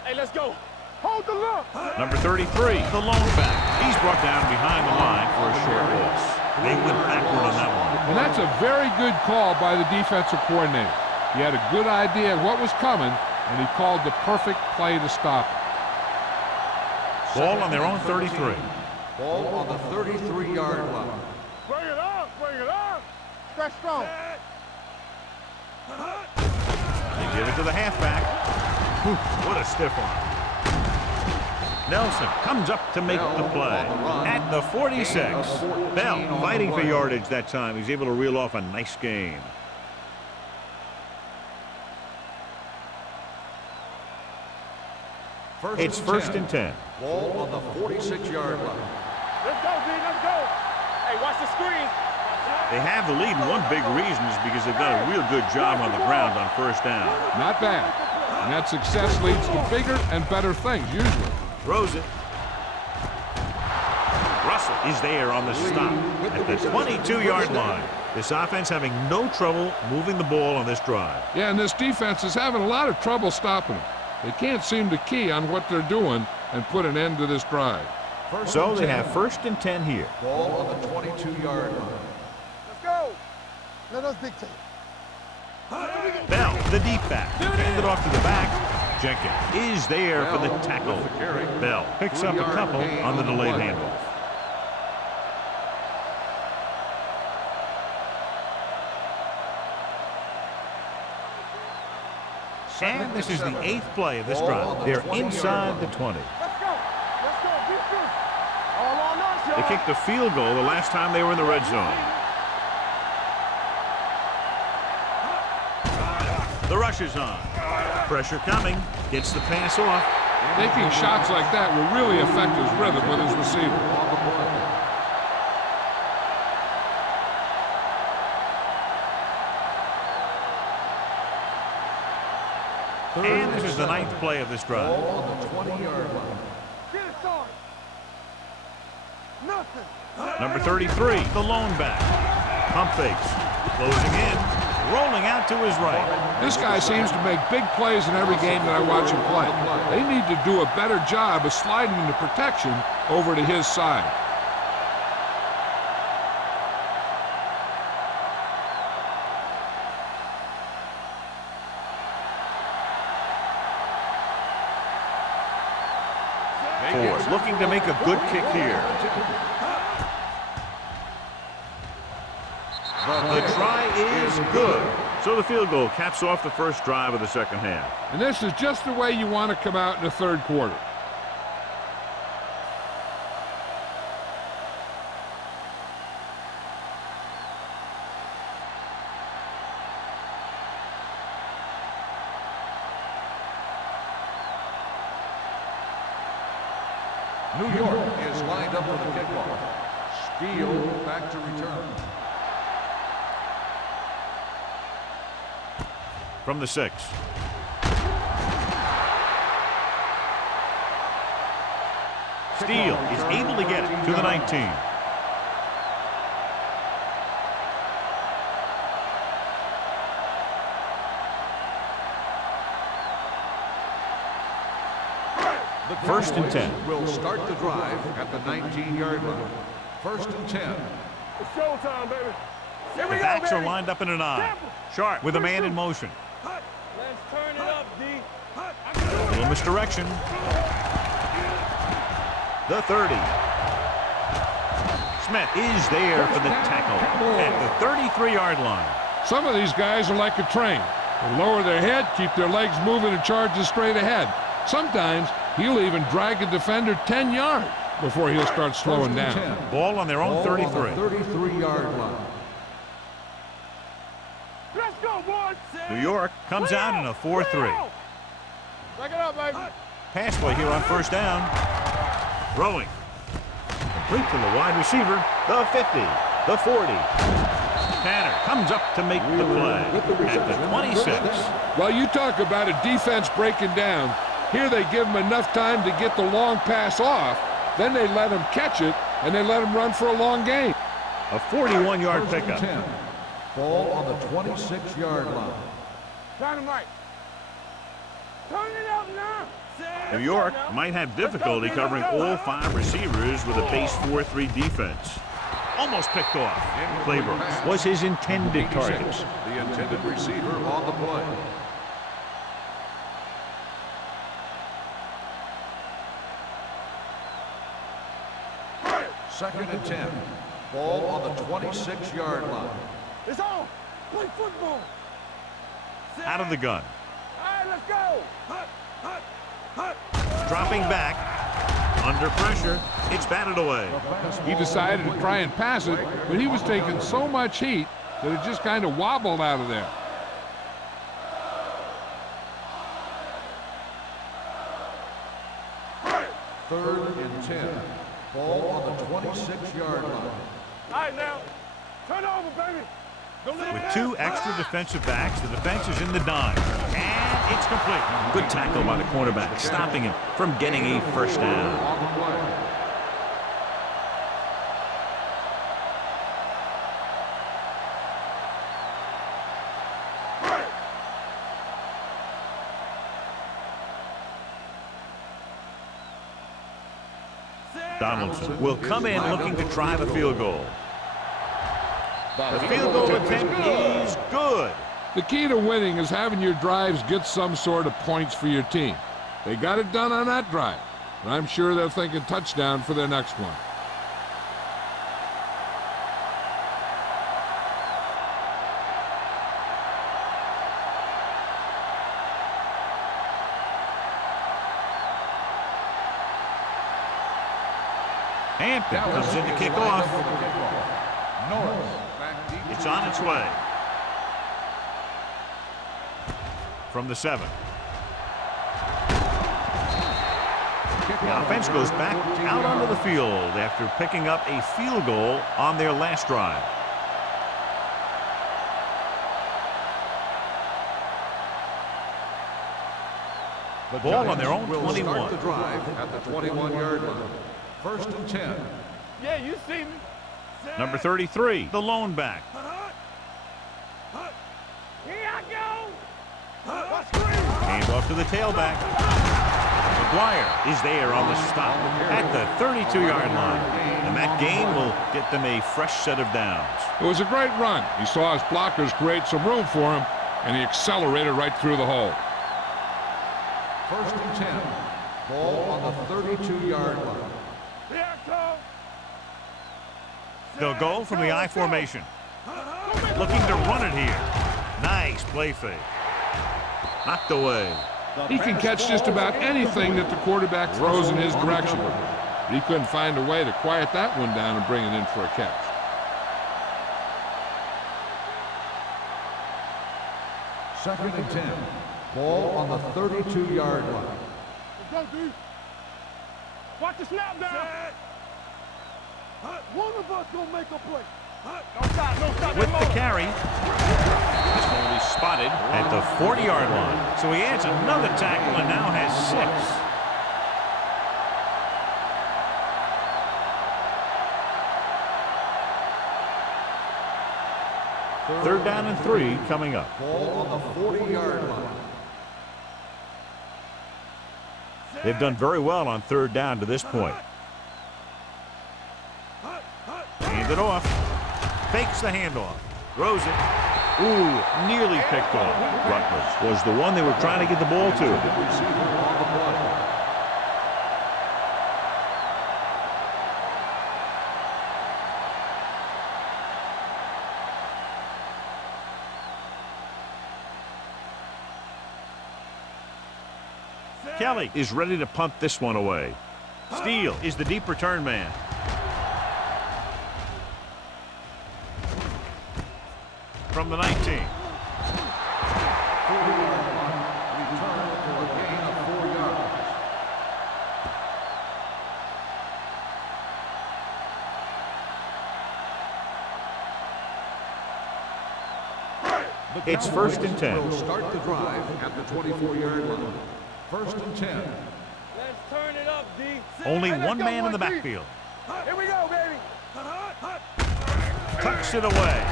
Hey, let's go. Hold the look. Number 33, the lone back. He's brought down behind the line for a short loss. They went backward on that one. And that's a very good call by the defensive coordinator. He had a good idea of what was coming, and he called the perfect play to stop it. Ball on their own 33. Ball on the 33-yard line. Bring it up. Stretch strong. They give it to the halfback. What a stiff arm. Nelson comes up to make the play at the 46. Bell fighting for yardage that time. He's able to reel off a nice gain. It's first and 10. Ball on the 46-yard line. Let's go, D. Let's go. Hey, watch the screen. They have the lead, and one big reason is because they've done a real good job on the ground on first down. Not bad. And that success leads to bigger and better things, usually. Throws it. Russell is there on the stop at the 22-yard line. This offense having no trouble moving the ball on this drive. Yeah, and this defense is having a lot of trouble stopping them. They can't seem to key on what they're doing and put an end to this drive. So they have first and 10 here. Ball on the 22-yard line. Let's go. Let us dictate. Bell, the deep back, handed off to the back. Jenkins is there for the tackle. Bell picks up a couple on the delayed handoff. And this is the 8th play of this drive. They're inside the 20. Let's go. Defense. All on us, y'all. They kicked a field goal the last time they were in the red zone. The rush is on. Pressure coming. Gets the pass off. Taking shots like that will really affect his rhythm with his receiver. And this is the 9th play of this drive. Ball on the 20-yard line. Get it started. Nothing. Number 33, the lone back. Pump fakes. Closing in. Rolling out to his right. This guy seems to make big plays in every game that I watch him play. They need to do a better job of sliding the protection over to his side. Ford looking to make a good kick here. The try is good. So the field goal caps off the first drive of the second half. And this is just the way you want to come out in the third quarter. New York is lined up for the kickoff. Steele back to return. From the 6. Steele is able to get it to the 19. First and 10. Will start the drive at the 19-yard line. First and 10. It's showtime, baby. Here The we go, backs are baby. lined up in an I. Sharp with a man in motion. Let's turn it up, D. A little misdirection. The 30. Smith is there for the tackle at the 33-yard line. Some of these guys are like a train. They lower their head, keep their legs moving, and charge straight ahead. Sometimes he'll even drag a defender 10 yards before he'll start slowing down. Ball on their own 33. 33-yard line. Let's go, boys. New York comes out in a 4-3. Back it up, baby. Pass play here on first down. Throwing. Complete to the wide receiver. The 50. The 40. Tanner comes up to make the play at the 26. Well, you talk about a defense breaking down. Here they give him enough time to get the long pass off. Then they let him catch it, and they let him run for a long gain. A 41-yard First and pickup. 10. Ball on the 26-yard line. Dynamite. Turn it up now. New York might have difficulty covering all 5 receivers with a base 4-3 defense. Almost picked off. Claiborne was his intended target. The intended receiver on the play. Second and 10. Ball on the 26-yard line. It's on. Play football. Out of the gun. All right, let's go. Dropping back. Under pressure. It's batted away. He decided to try and pass it, but he was taking so much heat that it just kind of wobbled out of there. Third and 10. Ball on the 26-yard line. All right, now. Turn over, baby. With 2 extra defensive backs, the defense is in the dime. And it's complete. Good tackle by the cornerback, stopping him from getting a first down. On the play. Donaldson will come in looking to try the field goal. The field goal attempt is good. The key to winning is having your drives get some sort of points for your team. They got it done on that drive, and I'm sure they're thinking touchdown for their next one. Hampton comes in to kick off. Norris back deep. It's on its way. From the 7. The offense goes back out onto the field after picking up a field goal on their last drive. The Ball on their own Giants will 21. start the drive at the 21-yard line. First and 10. Yeah, you see me. Number 33, the lone back. Here I go. Hand off to the tailback. McGuire is there on the stop at the 32-yard line. And that gain will get them a fresh set of downs. It was a great run. He saw his blockers create some room for him, and he accelerated right through the hole. First and 10. Ball on the 32-yard line. Here I come. They'll go from the I formation. Looking to run it here. Nice play fake. Knocked away. He can catch just about anything that the quarterback throws in his direction. But he couldn't find a way to quiet that one down and bring it in for a catch. Second and 10. Ball on the 32-yard line. Let's go, D. Watch the snap down. One of us gonna make a play. No stop. With the carry. This one will be spotted at the 40-yard line. So he adds another tackle and now has 6. Third down and 3 coming up. Ball on the 40-yard line. They've done very well on third down to this point. Hand it off. Fakes the handoff. Throws it. Ooh, nearly picked off. Rutledge was the one they were trying to get the ball to. Kelly is ready to punt this one away. Steele is the deep return man. From the 19. Return for a gain of 4 yards. It's first and 10. Will start the drive at the 24-yard line. First and 10. Let's turn it up, D. Only one man in the backfield. Here we go, baby. Tucks it away.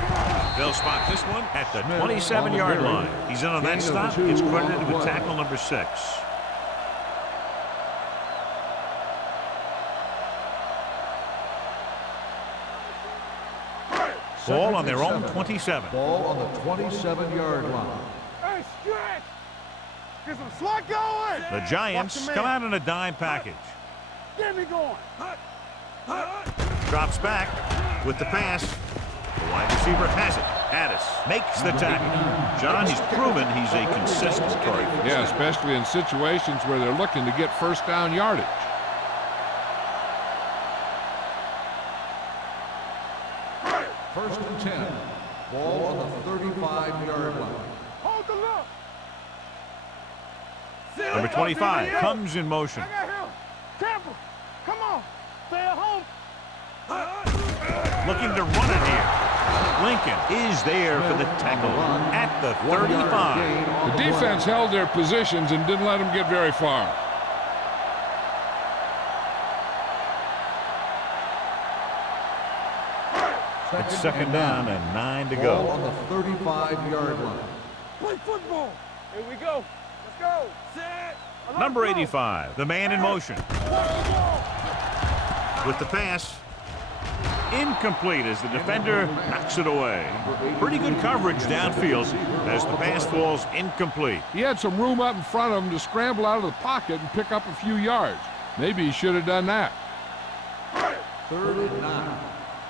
They'll spot this one at the 27-yard line. He's in on that stop. It's credited with tackle number 6. Ball on their own 27. Ball on the 27-yard line. Hey, stretch. Get some slot going. The Giants come out in a dime package. Get me going. Drops back with the pass. The wide receiver has it. Addis makes the tackle. John, he's proven he's a consistent target. Yeah, especially in situations where they're looking to get first down yardage. First and 10. Ball on the 35-yard line. Hold the look. Number 25 comes in motion. I got him. Tampa, come on. Stay at home. Looking to run it here. Lincoln is there for the tackle at the 35. The defense held their positions and didn't let them get very far. It's second down and 9 to Ball go. on the 35-yard line. Play football. Here we go. Let's go. Set. Number 85, the man in motion. With the pass, incomplete as the defender knocks it away. Pretty good coverage downfield as the pass falls incomplete. He had some room up in front of him to scramble out of the pocket and pick up a few yards. Maybe he should have done that. Third and 9.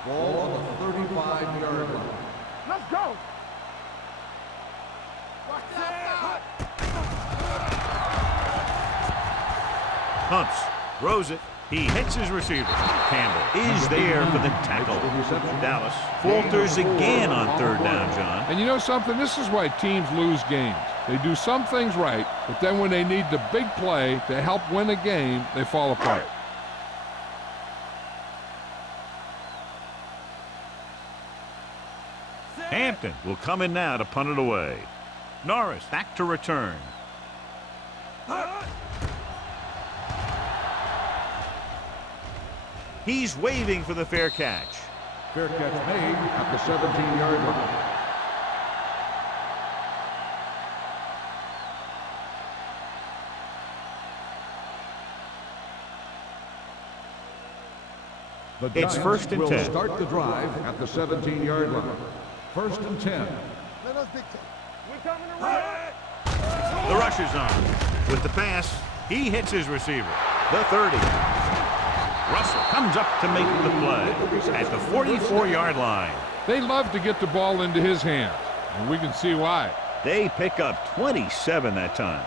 Ball on the 35-yard line. Let's go. Watch that. Hunts, throws it. He hits his receiver. Campbell is there for the tackle. Dallas falters again on third down, John. And you know something? This is why teams lose games. They do some things right, but then when they need the big play to help win a game, they fall apart. Hampton will come in now to punt it away. Norris back to return. He's waving for the fair catch. Fair catch made at the 17-yard line. The It's Giants 1st and will 10. start the drive at the 17-yard line. 1st and 10. Let us dictate. We're coming around. The rush is on. With the pass, he hits his receiver. The 30. Russell comes up to make the play at the 44-yard line. They love to get the ball into his hands, and we can see why. They pick up 27 that time.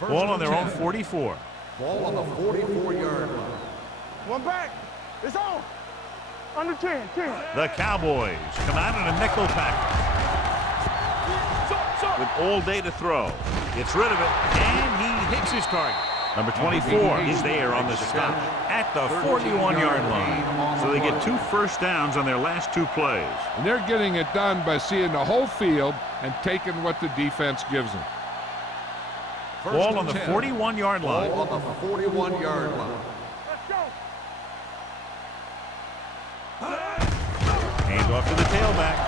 Ball on their own 44. Ball on the 44-yard line. One back. It's on. Under 10. The Cowboys come out in a nickel package with all day to throw. Gets rid of it, and he hits his target. Number 24 is there on the stop at the 41-yard line. So they get 2 first downs on their last 2 plays. And they're getting it done by seeing the whole field and taking what the defense gives them. Ball on the 41-yard line. Ball on the 41-yard line. Let's go. Hands off to the tailback.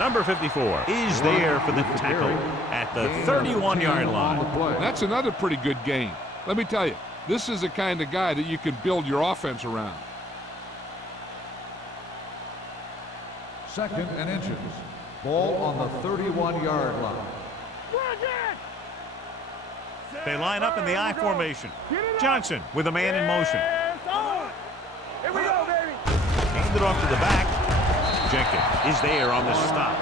Number 54 is there for the tackle at the 31-yard line. That's another pretty good game. Let me tell you, this is the kind of guy that you can build your offense around. 2nd and inches. Ball on the 31-yard line. They line up in the I formation. Johnson with a man in motion. Here we go, baby. Handed off to the back. Jenkins is there on the stop.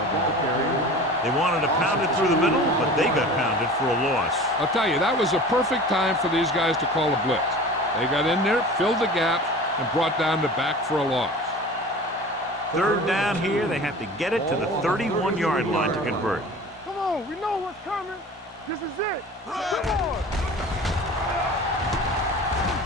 They wanted to pound it through the middle, but they got pounded for a loss. I'll tell you, that was a perfect time for these guys to call a blitz. They got in there, filled the gaps, and brought down the back for a loss. 3rd down here. They have to get it to the 31-yard line to convert. Come on, we know what's coming. This is it. Come on.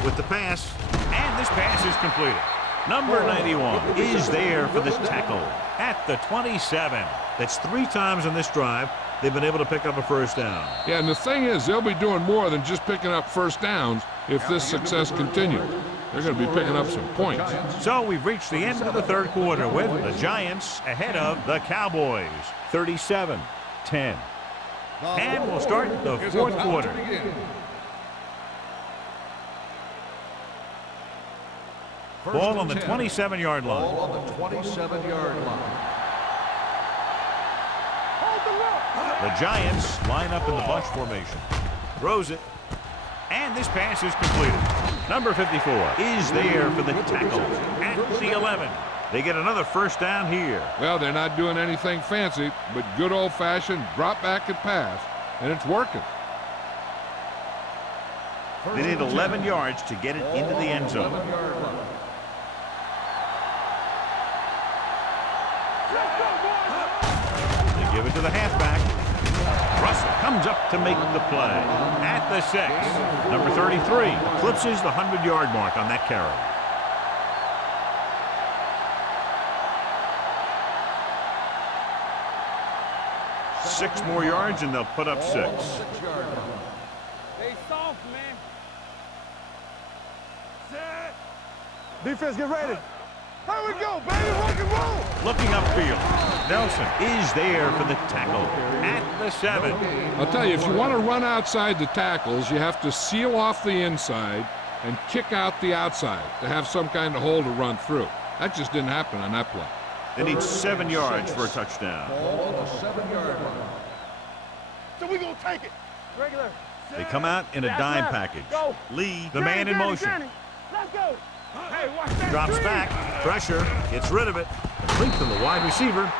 With the pass, and this pass is completed. Number 91 is there for the tackle at the 27. That's 3 times on this drive they've been able to pick up a first down. Yeah, and the thing is, they'll be doing more than just picking up first downs if this success continues. They're going to be picking up some points. So we've reached the end of the 3rd quarter with the Giants ahead of the Cowboys, 37-10. And we'll start the 4th quarter. Ball on the 27-yard line. Ball on the 27-yard line. The Giants line up in the bunch formation. Throws it. And this pass is completed. Number 54 is there for the tackle at the 11. They get another first down here. Well, they're not doing anything fancy, but good old-fashioned drop back and pass, and it's working. They need 11 yards to get it into the end zone. They give it to the halfback. Russell comes up to make the play at the 6. Number 33 eclipses the 100-yard mark on that carry. Six more yards and they'll put up 6. Stay soft, man. Defense, get ready. Here we go, baby. Rock and roll. Looking upfield, Nelson is there for the tackle at the 7. I'll tell you, if you want to run outside the tackles, you have to seal off the inside and kick out the outside to have some kind of hole to run through. That just didn't happen on that play. They need 7 yards for a touchdown. Ball on the 7-yard line. So we gonna take it. Regular. They come out in a dime package. Go. Lee, the man in motion. Let's go. Hey, watch that. Drops screen. back, pressure, gets rid of it. Complete to the wide receiver.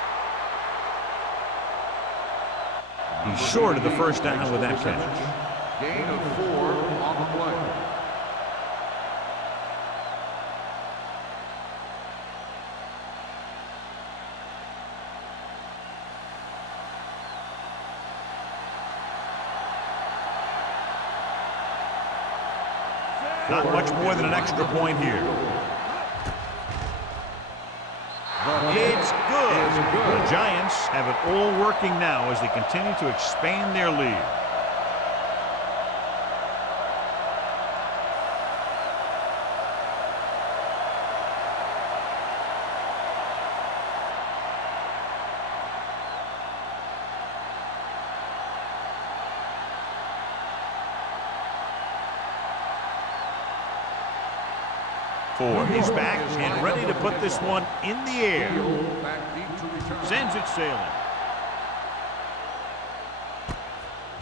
He's short of the first down with that catch. Gain of 4 on the play. Not much more than an extra point here. It's good. The Giants have it all working now as they continue to expand their lead. He's back and ready to put this one in the air. Sends it sailing.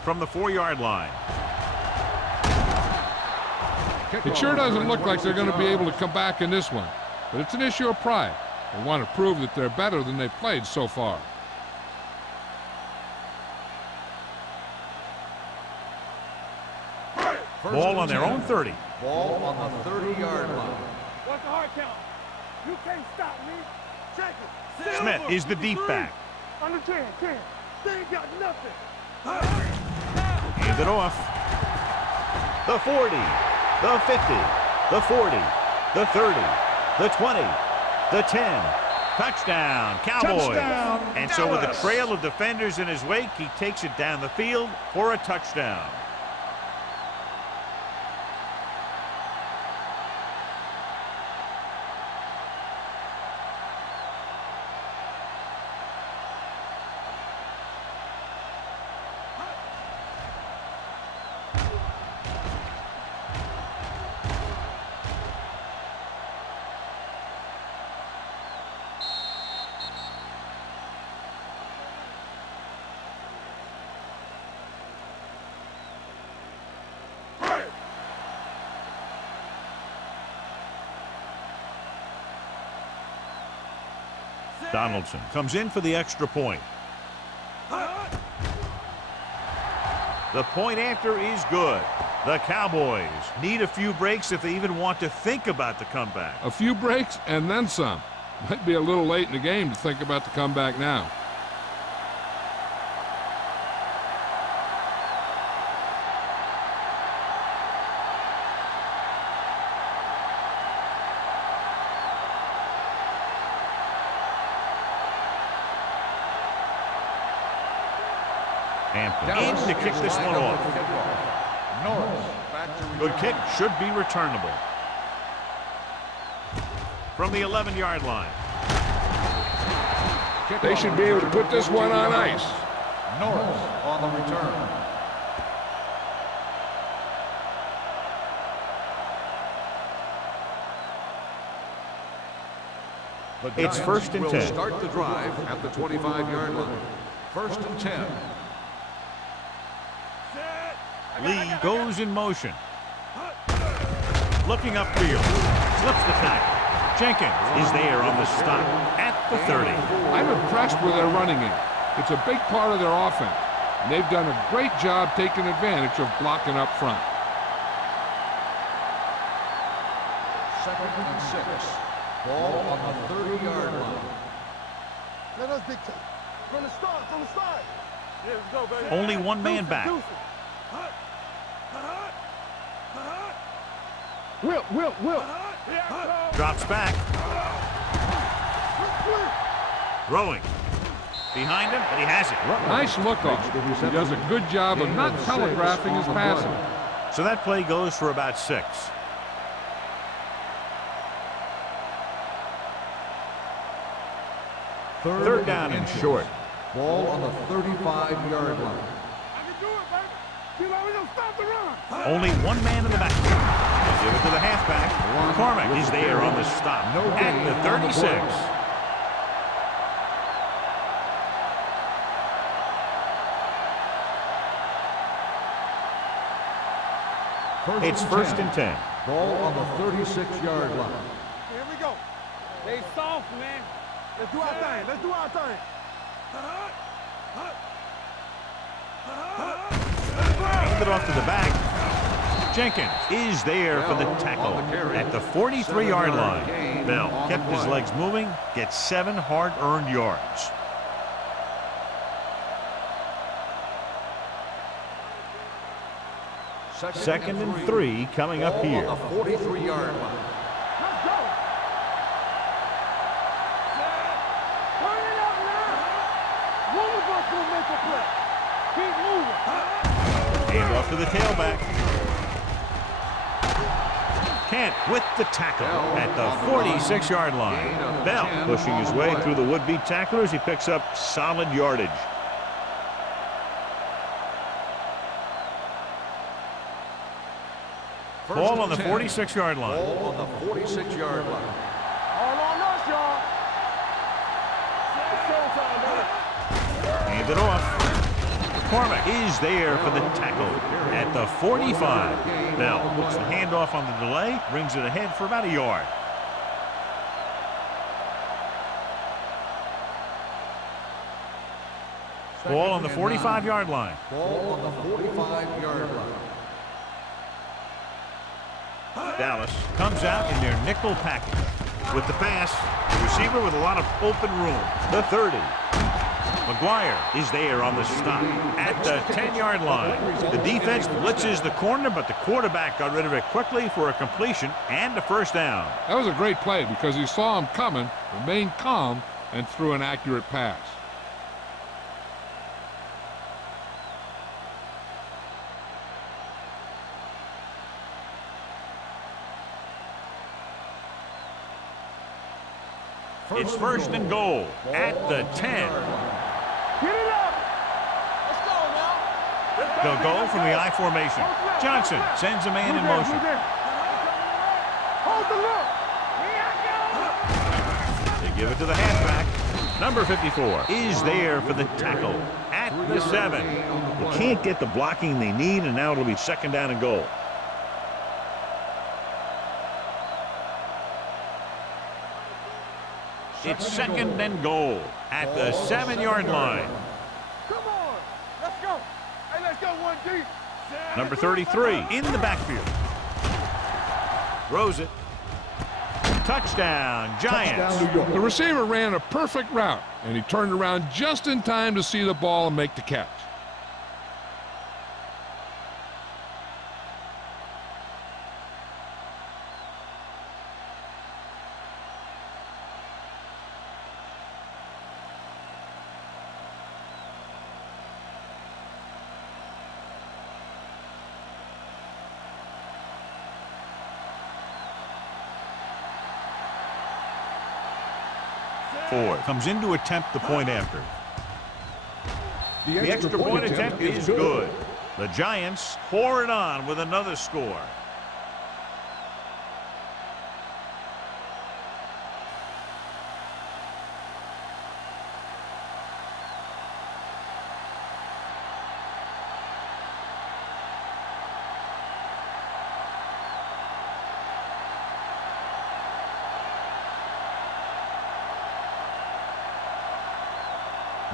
From the 4-yard line. It sure doesn't look like they're going to be able to come back in this one, but it's an issue of pride. They want to prove that they're better than they've played so far. Ball on their own 30. Ball on the 30-yard line. What's the hard count? You can't stop me. Check it. Smith is the deep back. Under 10. They ain't got nothing. Hand it off. The 40, the 50, the 40, the 30, the 20, the 10. Touchdown, Cowboys. Touchdown, and so with a Dallas. trail of defenders in his wake, he takes it down the field for a touchdown. Donaldson comes in for the extra point. The point after is good. The Cowboys need a few breaks if they even want to think about the comeback. A few breaks and then some. Might be a little late in the game to think about the comeback now. In to kick this one off. Good kick, should be returnable. From the 11-yard line. They should be able to put this one on ice. Norris on the return. It's first and 10. Will start the drive at the 25-yard line. First and 10. Lee goes in motion. Looking upfield. Slips the tackle. Jenkins is there on the stop at the 30. I'm impressed with their running game. It's a big part of their offense, and they've done a great job taking advantage of blocking up front. Second and 6. Ball on the 30-yard line. Let us dictate. From the start. Yeah, let's go, baby. Only one man back. Will. Drops back. Throwing. Behind him, and he has it. Nice look off. He does a good job of not telegraphing his passing. So that play goes for about 6. Third down and short. Ball on the 35-yard line. I can do it, baby. You know, we don't stop the run. Only one man in the backfield. Give it to the halfback. McCormick is there on the stop at the 36. It's first and 10. Ball on the 36-yard line. Here we go. They soft, man. Let's do our thing. Hand it off to the back. Jenkins is there for the tackle at the 43-yard line. Bell kept his legs moving, gets 7 hard-earned yards. Second and 3 coming up here. On the 43-yard line. Let's go. Turn it up now. One of us will make a play. Keep moving. Hand off to the tailback. Kent with the tackle at the 46-yard line. Bell pushing his way through the would-be tacklers. He picks up solid yardage. Ball on the 46-yard line. Ball on the 46-yard line. All on us, y'all. It's showtime, brother. Hand it off. McCormick is there for the tackle at the 45. Bell puts the handoff on the delay, brings it ahead for about a yard. Ball on the 45-yard line. Ball on the 45-yard line. Dallas comes out in their nickel package. With the pass, the receiver with a lot of open room. The 30. McGuire is there on the stop at the 10-yard line. The defense blitzes the corner, but the quarterback got rid of it quickly for a completion and a first down. That was a great play because he saw him coming, remained calm, and threw an accurate pass. It's first and goal at the 10. Get it up. Let's go now. They'll go from the I formation. Johnson sends a man in motion. Hold the look. They give it to the halfback. Number 54 is there for the tackle at the 7. They can't get the blocking they need, and now it'll be second down and goal. It's second and goal at the 7-yard line. Come on. Let's go. Hey, let's go 1D. Number 33 in the backfield. Throws it. Touchdown, Giants. The receiver ran a perfect route, and he turned around just in time to see the ball and make the catch. Ford comes in to attempt the point after. The extra point attempt is good. The Giants pour it on with another score.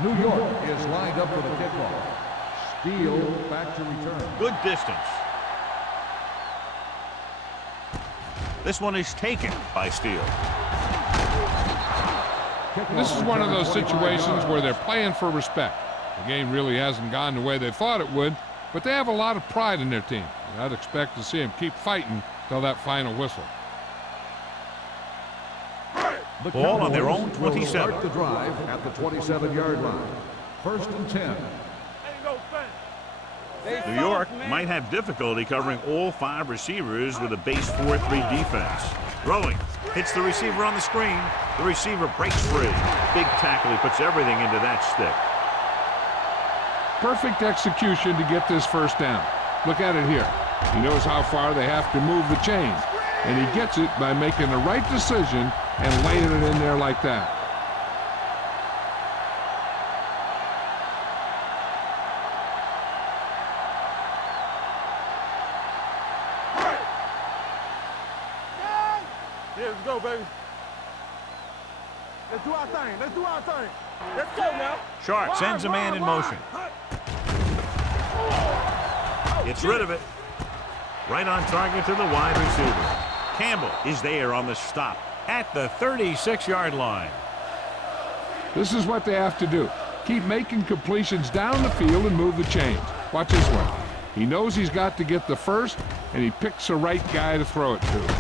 New York is lined up for the kickoff. Steele back to return. Good distance. This one is taken by Steele. This is one of those situations where they're playing for respect. The game really hasn't gone the way they thought it would, but they have a lot of pride in their team. And I'd expect to see them keep fighting till that final whistle. The Ball on their own Cowboys will 27. Start the drive at the 27-yard line. First and 10. New York might have difficulty covering all 5 receivers with a base 4-3 defense. Throwing. Hits the receiver on the screen. The receiver breaks free. Big tackle. He puts everything into that stick. Perfect execution to get this first down. Look at it here. He knows how far they have to move the chain, and he gets it by making the right decision and laying it in there like that. Yeah, let's go, baby. Let's do our thing. Let's do our thing. Let's go now. Sharp sends a man in motion. Gets rid of it. Right on target to the wide receiver. Campbell is there on the stop at the 36-yard line. This is what they have to do. Keep making completions down the field and move the chains. Watch this one. He knows he's got to get the first, and he picks the right guy to throw it to.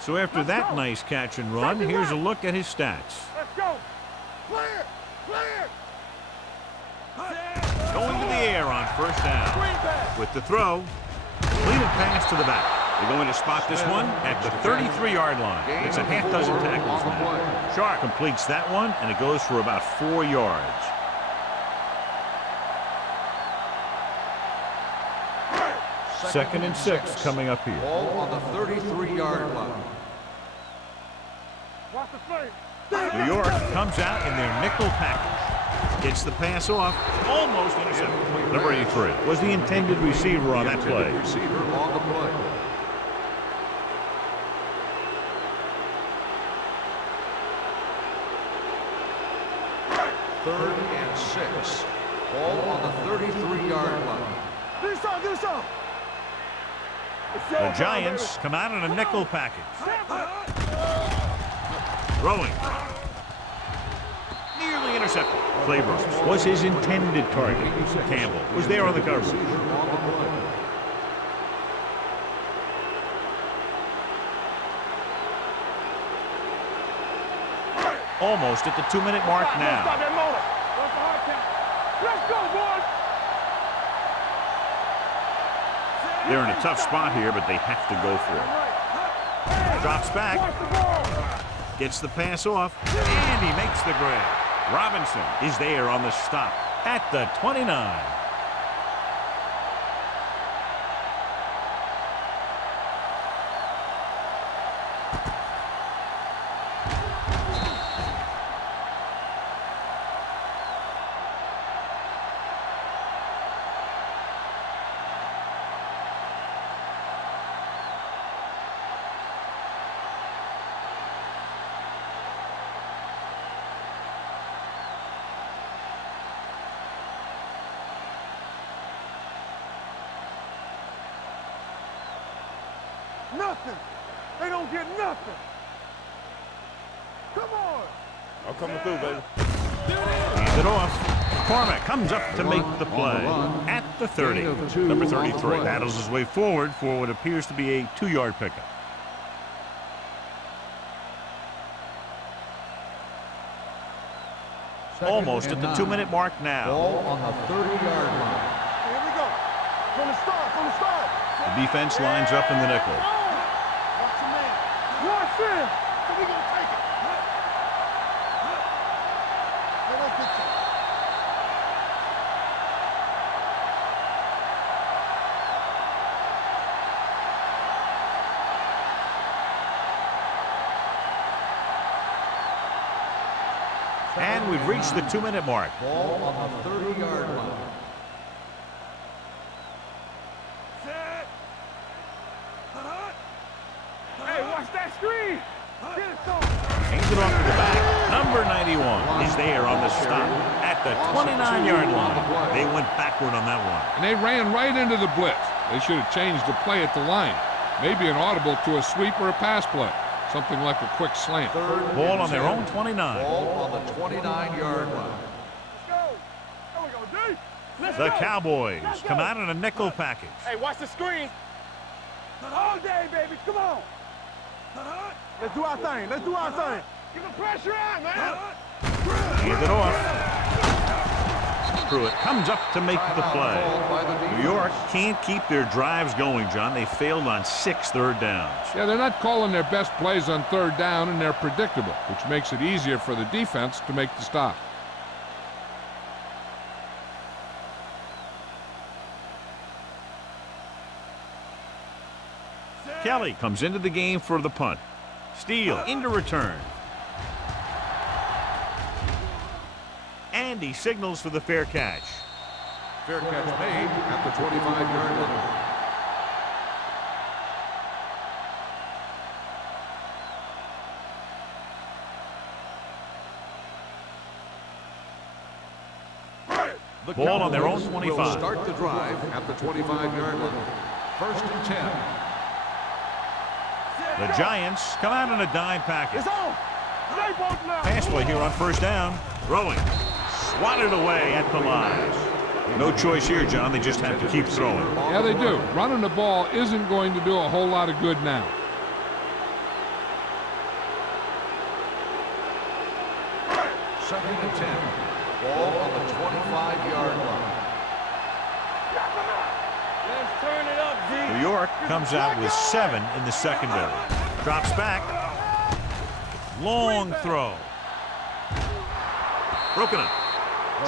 So after that nice catch and run, here's a look at his stats. Let's go. Clear. Clear. Going to the air on first down. With the throw, completed pass to the back. They're going to spot this one at the 33-yard line. It's a half dozen tackles now. Sharp completes that one, and it goes for about 4 yards. Second and 6 coming up here. Ball on the 33-yard line. Watch the play. New York comes out in their nickel package. Gets the pass off, almost intercepted. Number 83 was the intended receiver on that play. Receiver on the play. Third and 6. Ball on the 33-yard line. Do something. Do something. The Giants come out in a nickel package. Throwing. Nearly intercepted. Claiborne was his intended target. Campbell was there on the coverage. Almost at the 2-minute mark now. Stop that motor. Let's go, boys. They're in a tough spot here, but they have to go for it. Drops back. Gets the pass off. And he makes the grab. Robinson is there on the stop at the 29. Nothing. They don't get nothing. Come on. I'm coming through, baby. Hands it off. McCormick comes up to make the play at the 30. Number 33 battles his way forward for what appears to be a 2-yard pickup. Almost at the 2-minute mark now. Ball on the 30-yard line. Here we go. From the start. From the start. The defense lines up in the nickel. Watch your man. Watch him. So we gonna take it. They don't get you. And we've reached the 2-minute mark. Ball on the 30-yard line. Hey, watch that screen. Get it, son. Hands it off to the back. Number 91 is there on the stop at the 29-yard line. They went backward on that one. And they ran right into the blitz. They should have changed the play at the line. Maybe an audible to a sweep or a pass play. Something like a quick slant. Ball on their own 29. Ball on the 29-yard line. Let's go. There we go, D. Let's The go. Cowboys come out in a nickel package. Hey, watch the screen. All day, baby. Come on. Let's do our thing. Let's do our thing. Get the pressure on, man. Hand it off. Pruitt comes up to make the play. New York can't keep their drives going, John. They failed on 6 third downs. Yeah, they're not calling their best plays on third down, and they're predictable, which makes it easier for the defense to make the stop. Kelly comes into the game for the punt. Steele into return. And he signals for the fair catch. Fair catch made at the 25-yard line. The Ball on their own Cowboys 25. will start the drive at the 25-yard line. First and 10. The Giants come out in a dime package. It's on. Pass play here on first down. Throwing. Swatted away at the line. No choice here, John. They just have to keep throwing. Yeah, they do. Running the ball isn't going to do a whole lot of good now. Second and 10. Ball on the 25-yard line. Let's turn it up, G. New York comes out with 7 in the secondary. Drops back. Long throw. Broken up.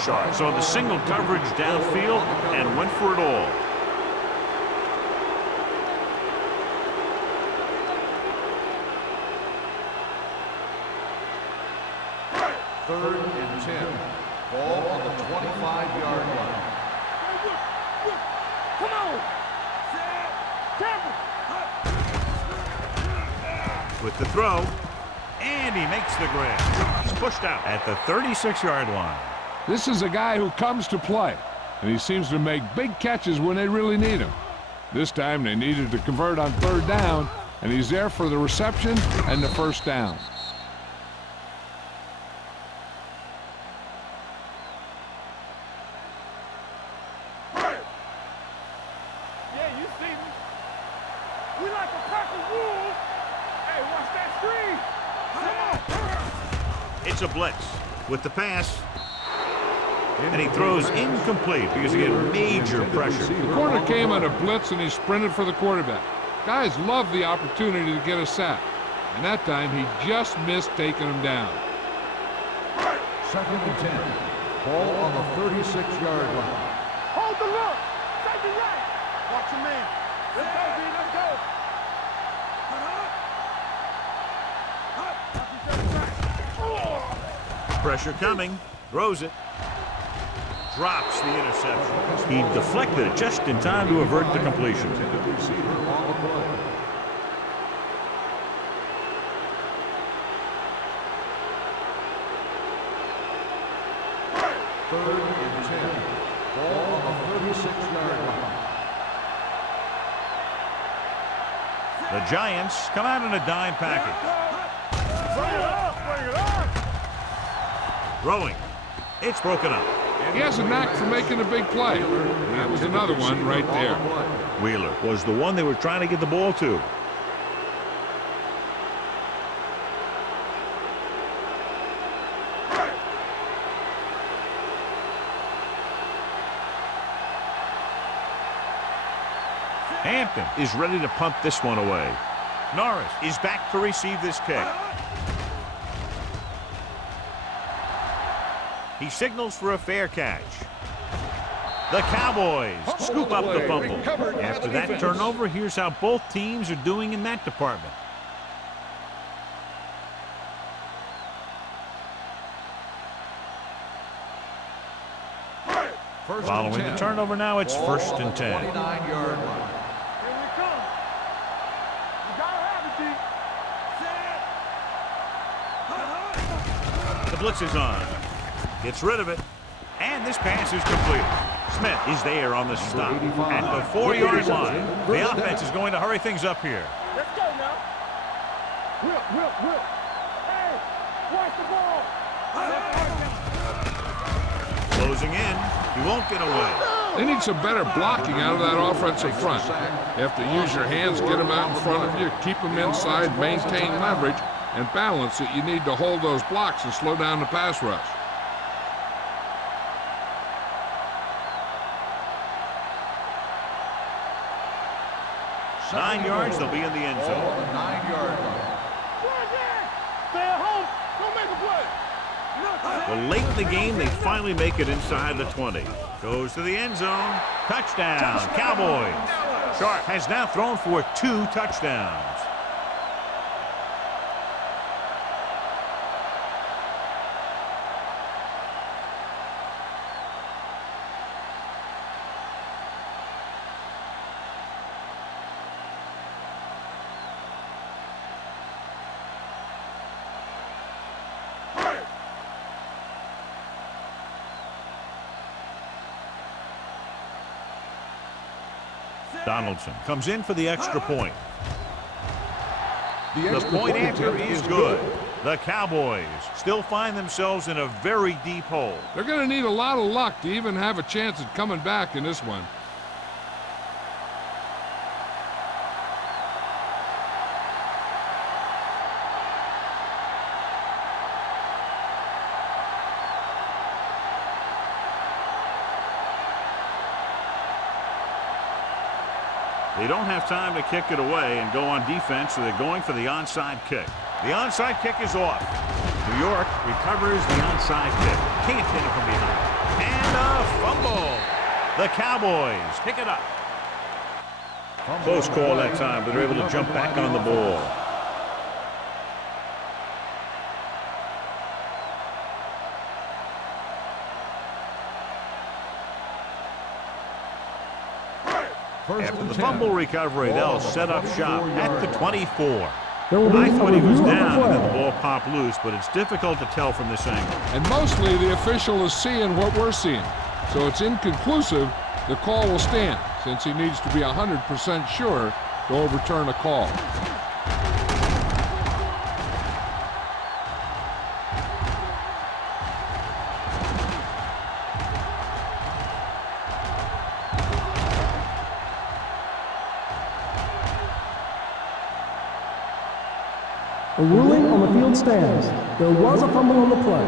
Sharp saw the single coverage downfield and went for it all. Third and 10. Ball on the 25-yard line. Come on. With the throw, and he makes the grab. He's pushed out at the 36-yard line. This is a guy who comes to play, and he seems to make big catches when they really need him. This time they needed to convert on third down, and he's there for the reception and the first down. Yeah, you see me. We like a pack of wolves. Hey, watch that screen. It's a blitz with the pass. And he throws incomplete because he had major pressure. The corner came on a blitz, and he sprinted for the quarterback. Guys love the opportunity to get a sack, and that time he just missed taking him down. Second and 10. Ball on the 36-yard line. Hold the look. Take it right. Watch your man. Let's go, B. Let's go. Pressure coming. Throws it. Drops the interception. He deflected it just in time to avert the completion. Third and 10. Ball on the 36-yard line. The Giants come out in a dime package. Bring it up. Bring it up. Throwing. It's broken up. He has a knack for making a big play. That was another one right there. Wheeler was the one they were trying to get the ball to. Hampton is ready to punt this one away. Norris is back to receive this kick. He signals for a fair catch. The Cowboys scoop up the fumble. After that turnover, here's how both teams are doing in that department. Following the turnover now, it's first and 10. 29-yard line. Here we come. You gotta have it, G. The blitz is on. Gets rid of it. And this pass is complete. Smith is there on the stop at the 4-yard line. The offense is going to hurry things up here. Let's go now. Whip. Hey, watch the ball. Closing in. He won't get away. They need some better blocking out of that offensive front. You have to use your hands, get them out in front of you, keep them inside, maintain leverage, and balance it. You need to hold those blocks and slow down the pass rush. Nine yards, they'll be in the end Ball zone. on the 9-yard line. Stay at home. Don't make a play. Well, late in the game, they finally make it inside the 20. Goes to the end zone. Touchdown, Cowboys. Sharp has now thrown for 2 touchdowns. Donaldson comes in for the extra point. The point after is good. The Cowboys still find themselves in a very deep hole. They're going to need a lot of luck to even have a chance at coming back in this one. They don't have time to kick it away and go on defense, so they're going for the onside kick. The onside kick is off. New York recovers the onside kick. Can't hit it from behind. And a fumble. The Cowboys pick it up. Close call that time, but they're able to jump back on the ball. After the fumble recovery, they'll set up shop at the 24. I thought he was down and then the ball popped loose, but it's difficult to tell from this angle. And mostly the official is seeing what we're seeing. So it's inconclusive. The call will stand since he needs to be 100% sure to overturn a call. A ruling on the field stands. There was a fumble on the play.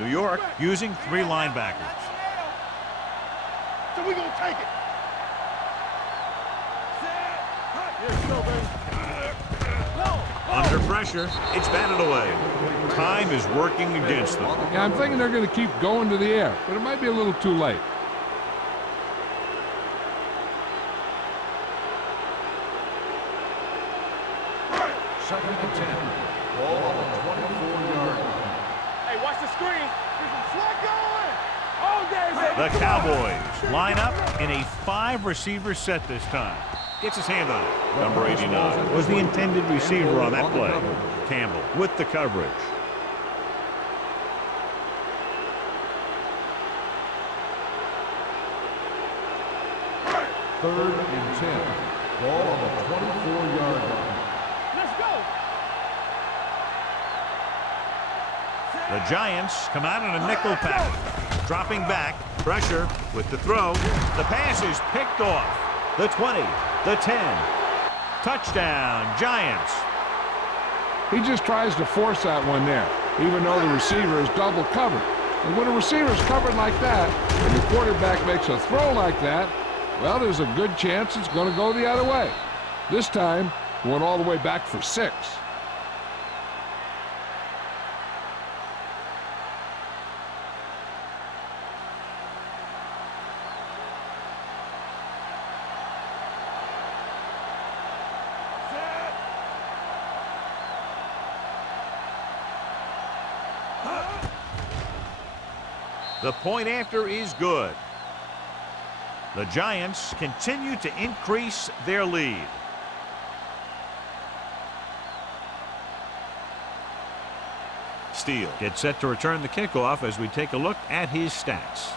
New York using 3 linebackers. So we're going to take it. Under pressure, it's batted away. Time is working against them. Yeah, I'm thinking they're going to keep going to the air, but it might be a little too late. Second and 10. Ball on the 24-yard line. Hey, watch the screen. There's a flag going. All day, baby. The Cowboys line up in a 5-receiver set this time. Gets his hand on it. Number 89 was the intended receiver on that play. Campbell with the coverage. Third and 10. Ball on the 24-yard line. Let's go. The Giants come out in a nickel pack. Dropping back. Pressure with the throw. The pass is picked off. The 20. The 10. Touchdown, Giants. He just tries to force that one there, even though the receiver is double covered. And when a receiver is covered like that, and the quarterback makes a throw like that, well, there's a good chance it's going to go the other way. This time, it went all the way back for 6. The point after is good. The Giants continue to increase their lead. Steele gets set to return the kickoff as we take a look at his stats.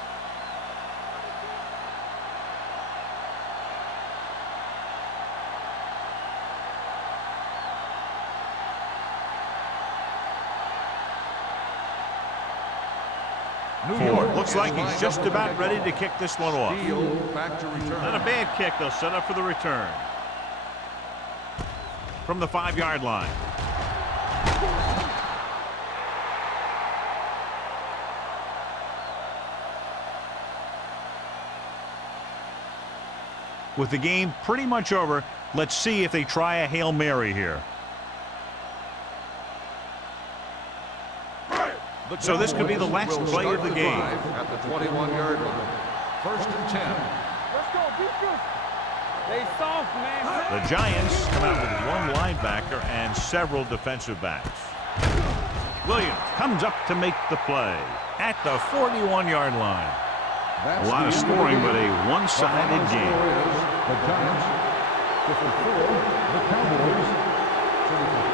New York Looks like he's just about ready to kick this one off. Steele back to return. Not a bad kick. They'll set up for the return. From the 5-yard line. With the game pretty much over, let's see if they try a Hail Mary here. So this could be the last play of the game. At the 21-yard line. First and 10. Let's go. Defense. They soft, man. The Giants come out with 1 linebacker and several defensive backs. Williams comes up to make the play at the 41-yard line. A lot of scoring, but a one-sided game. The Giants 54, the Cowboys 34.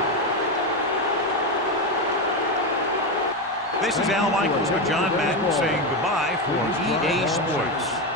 This is Al Michaels with John Madden saying goodbye for EA Sports.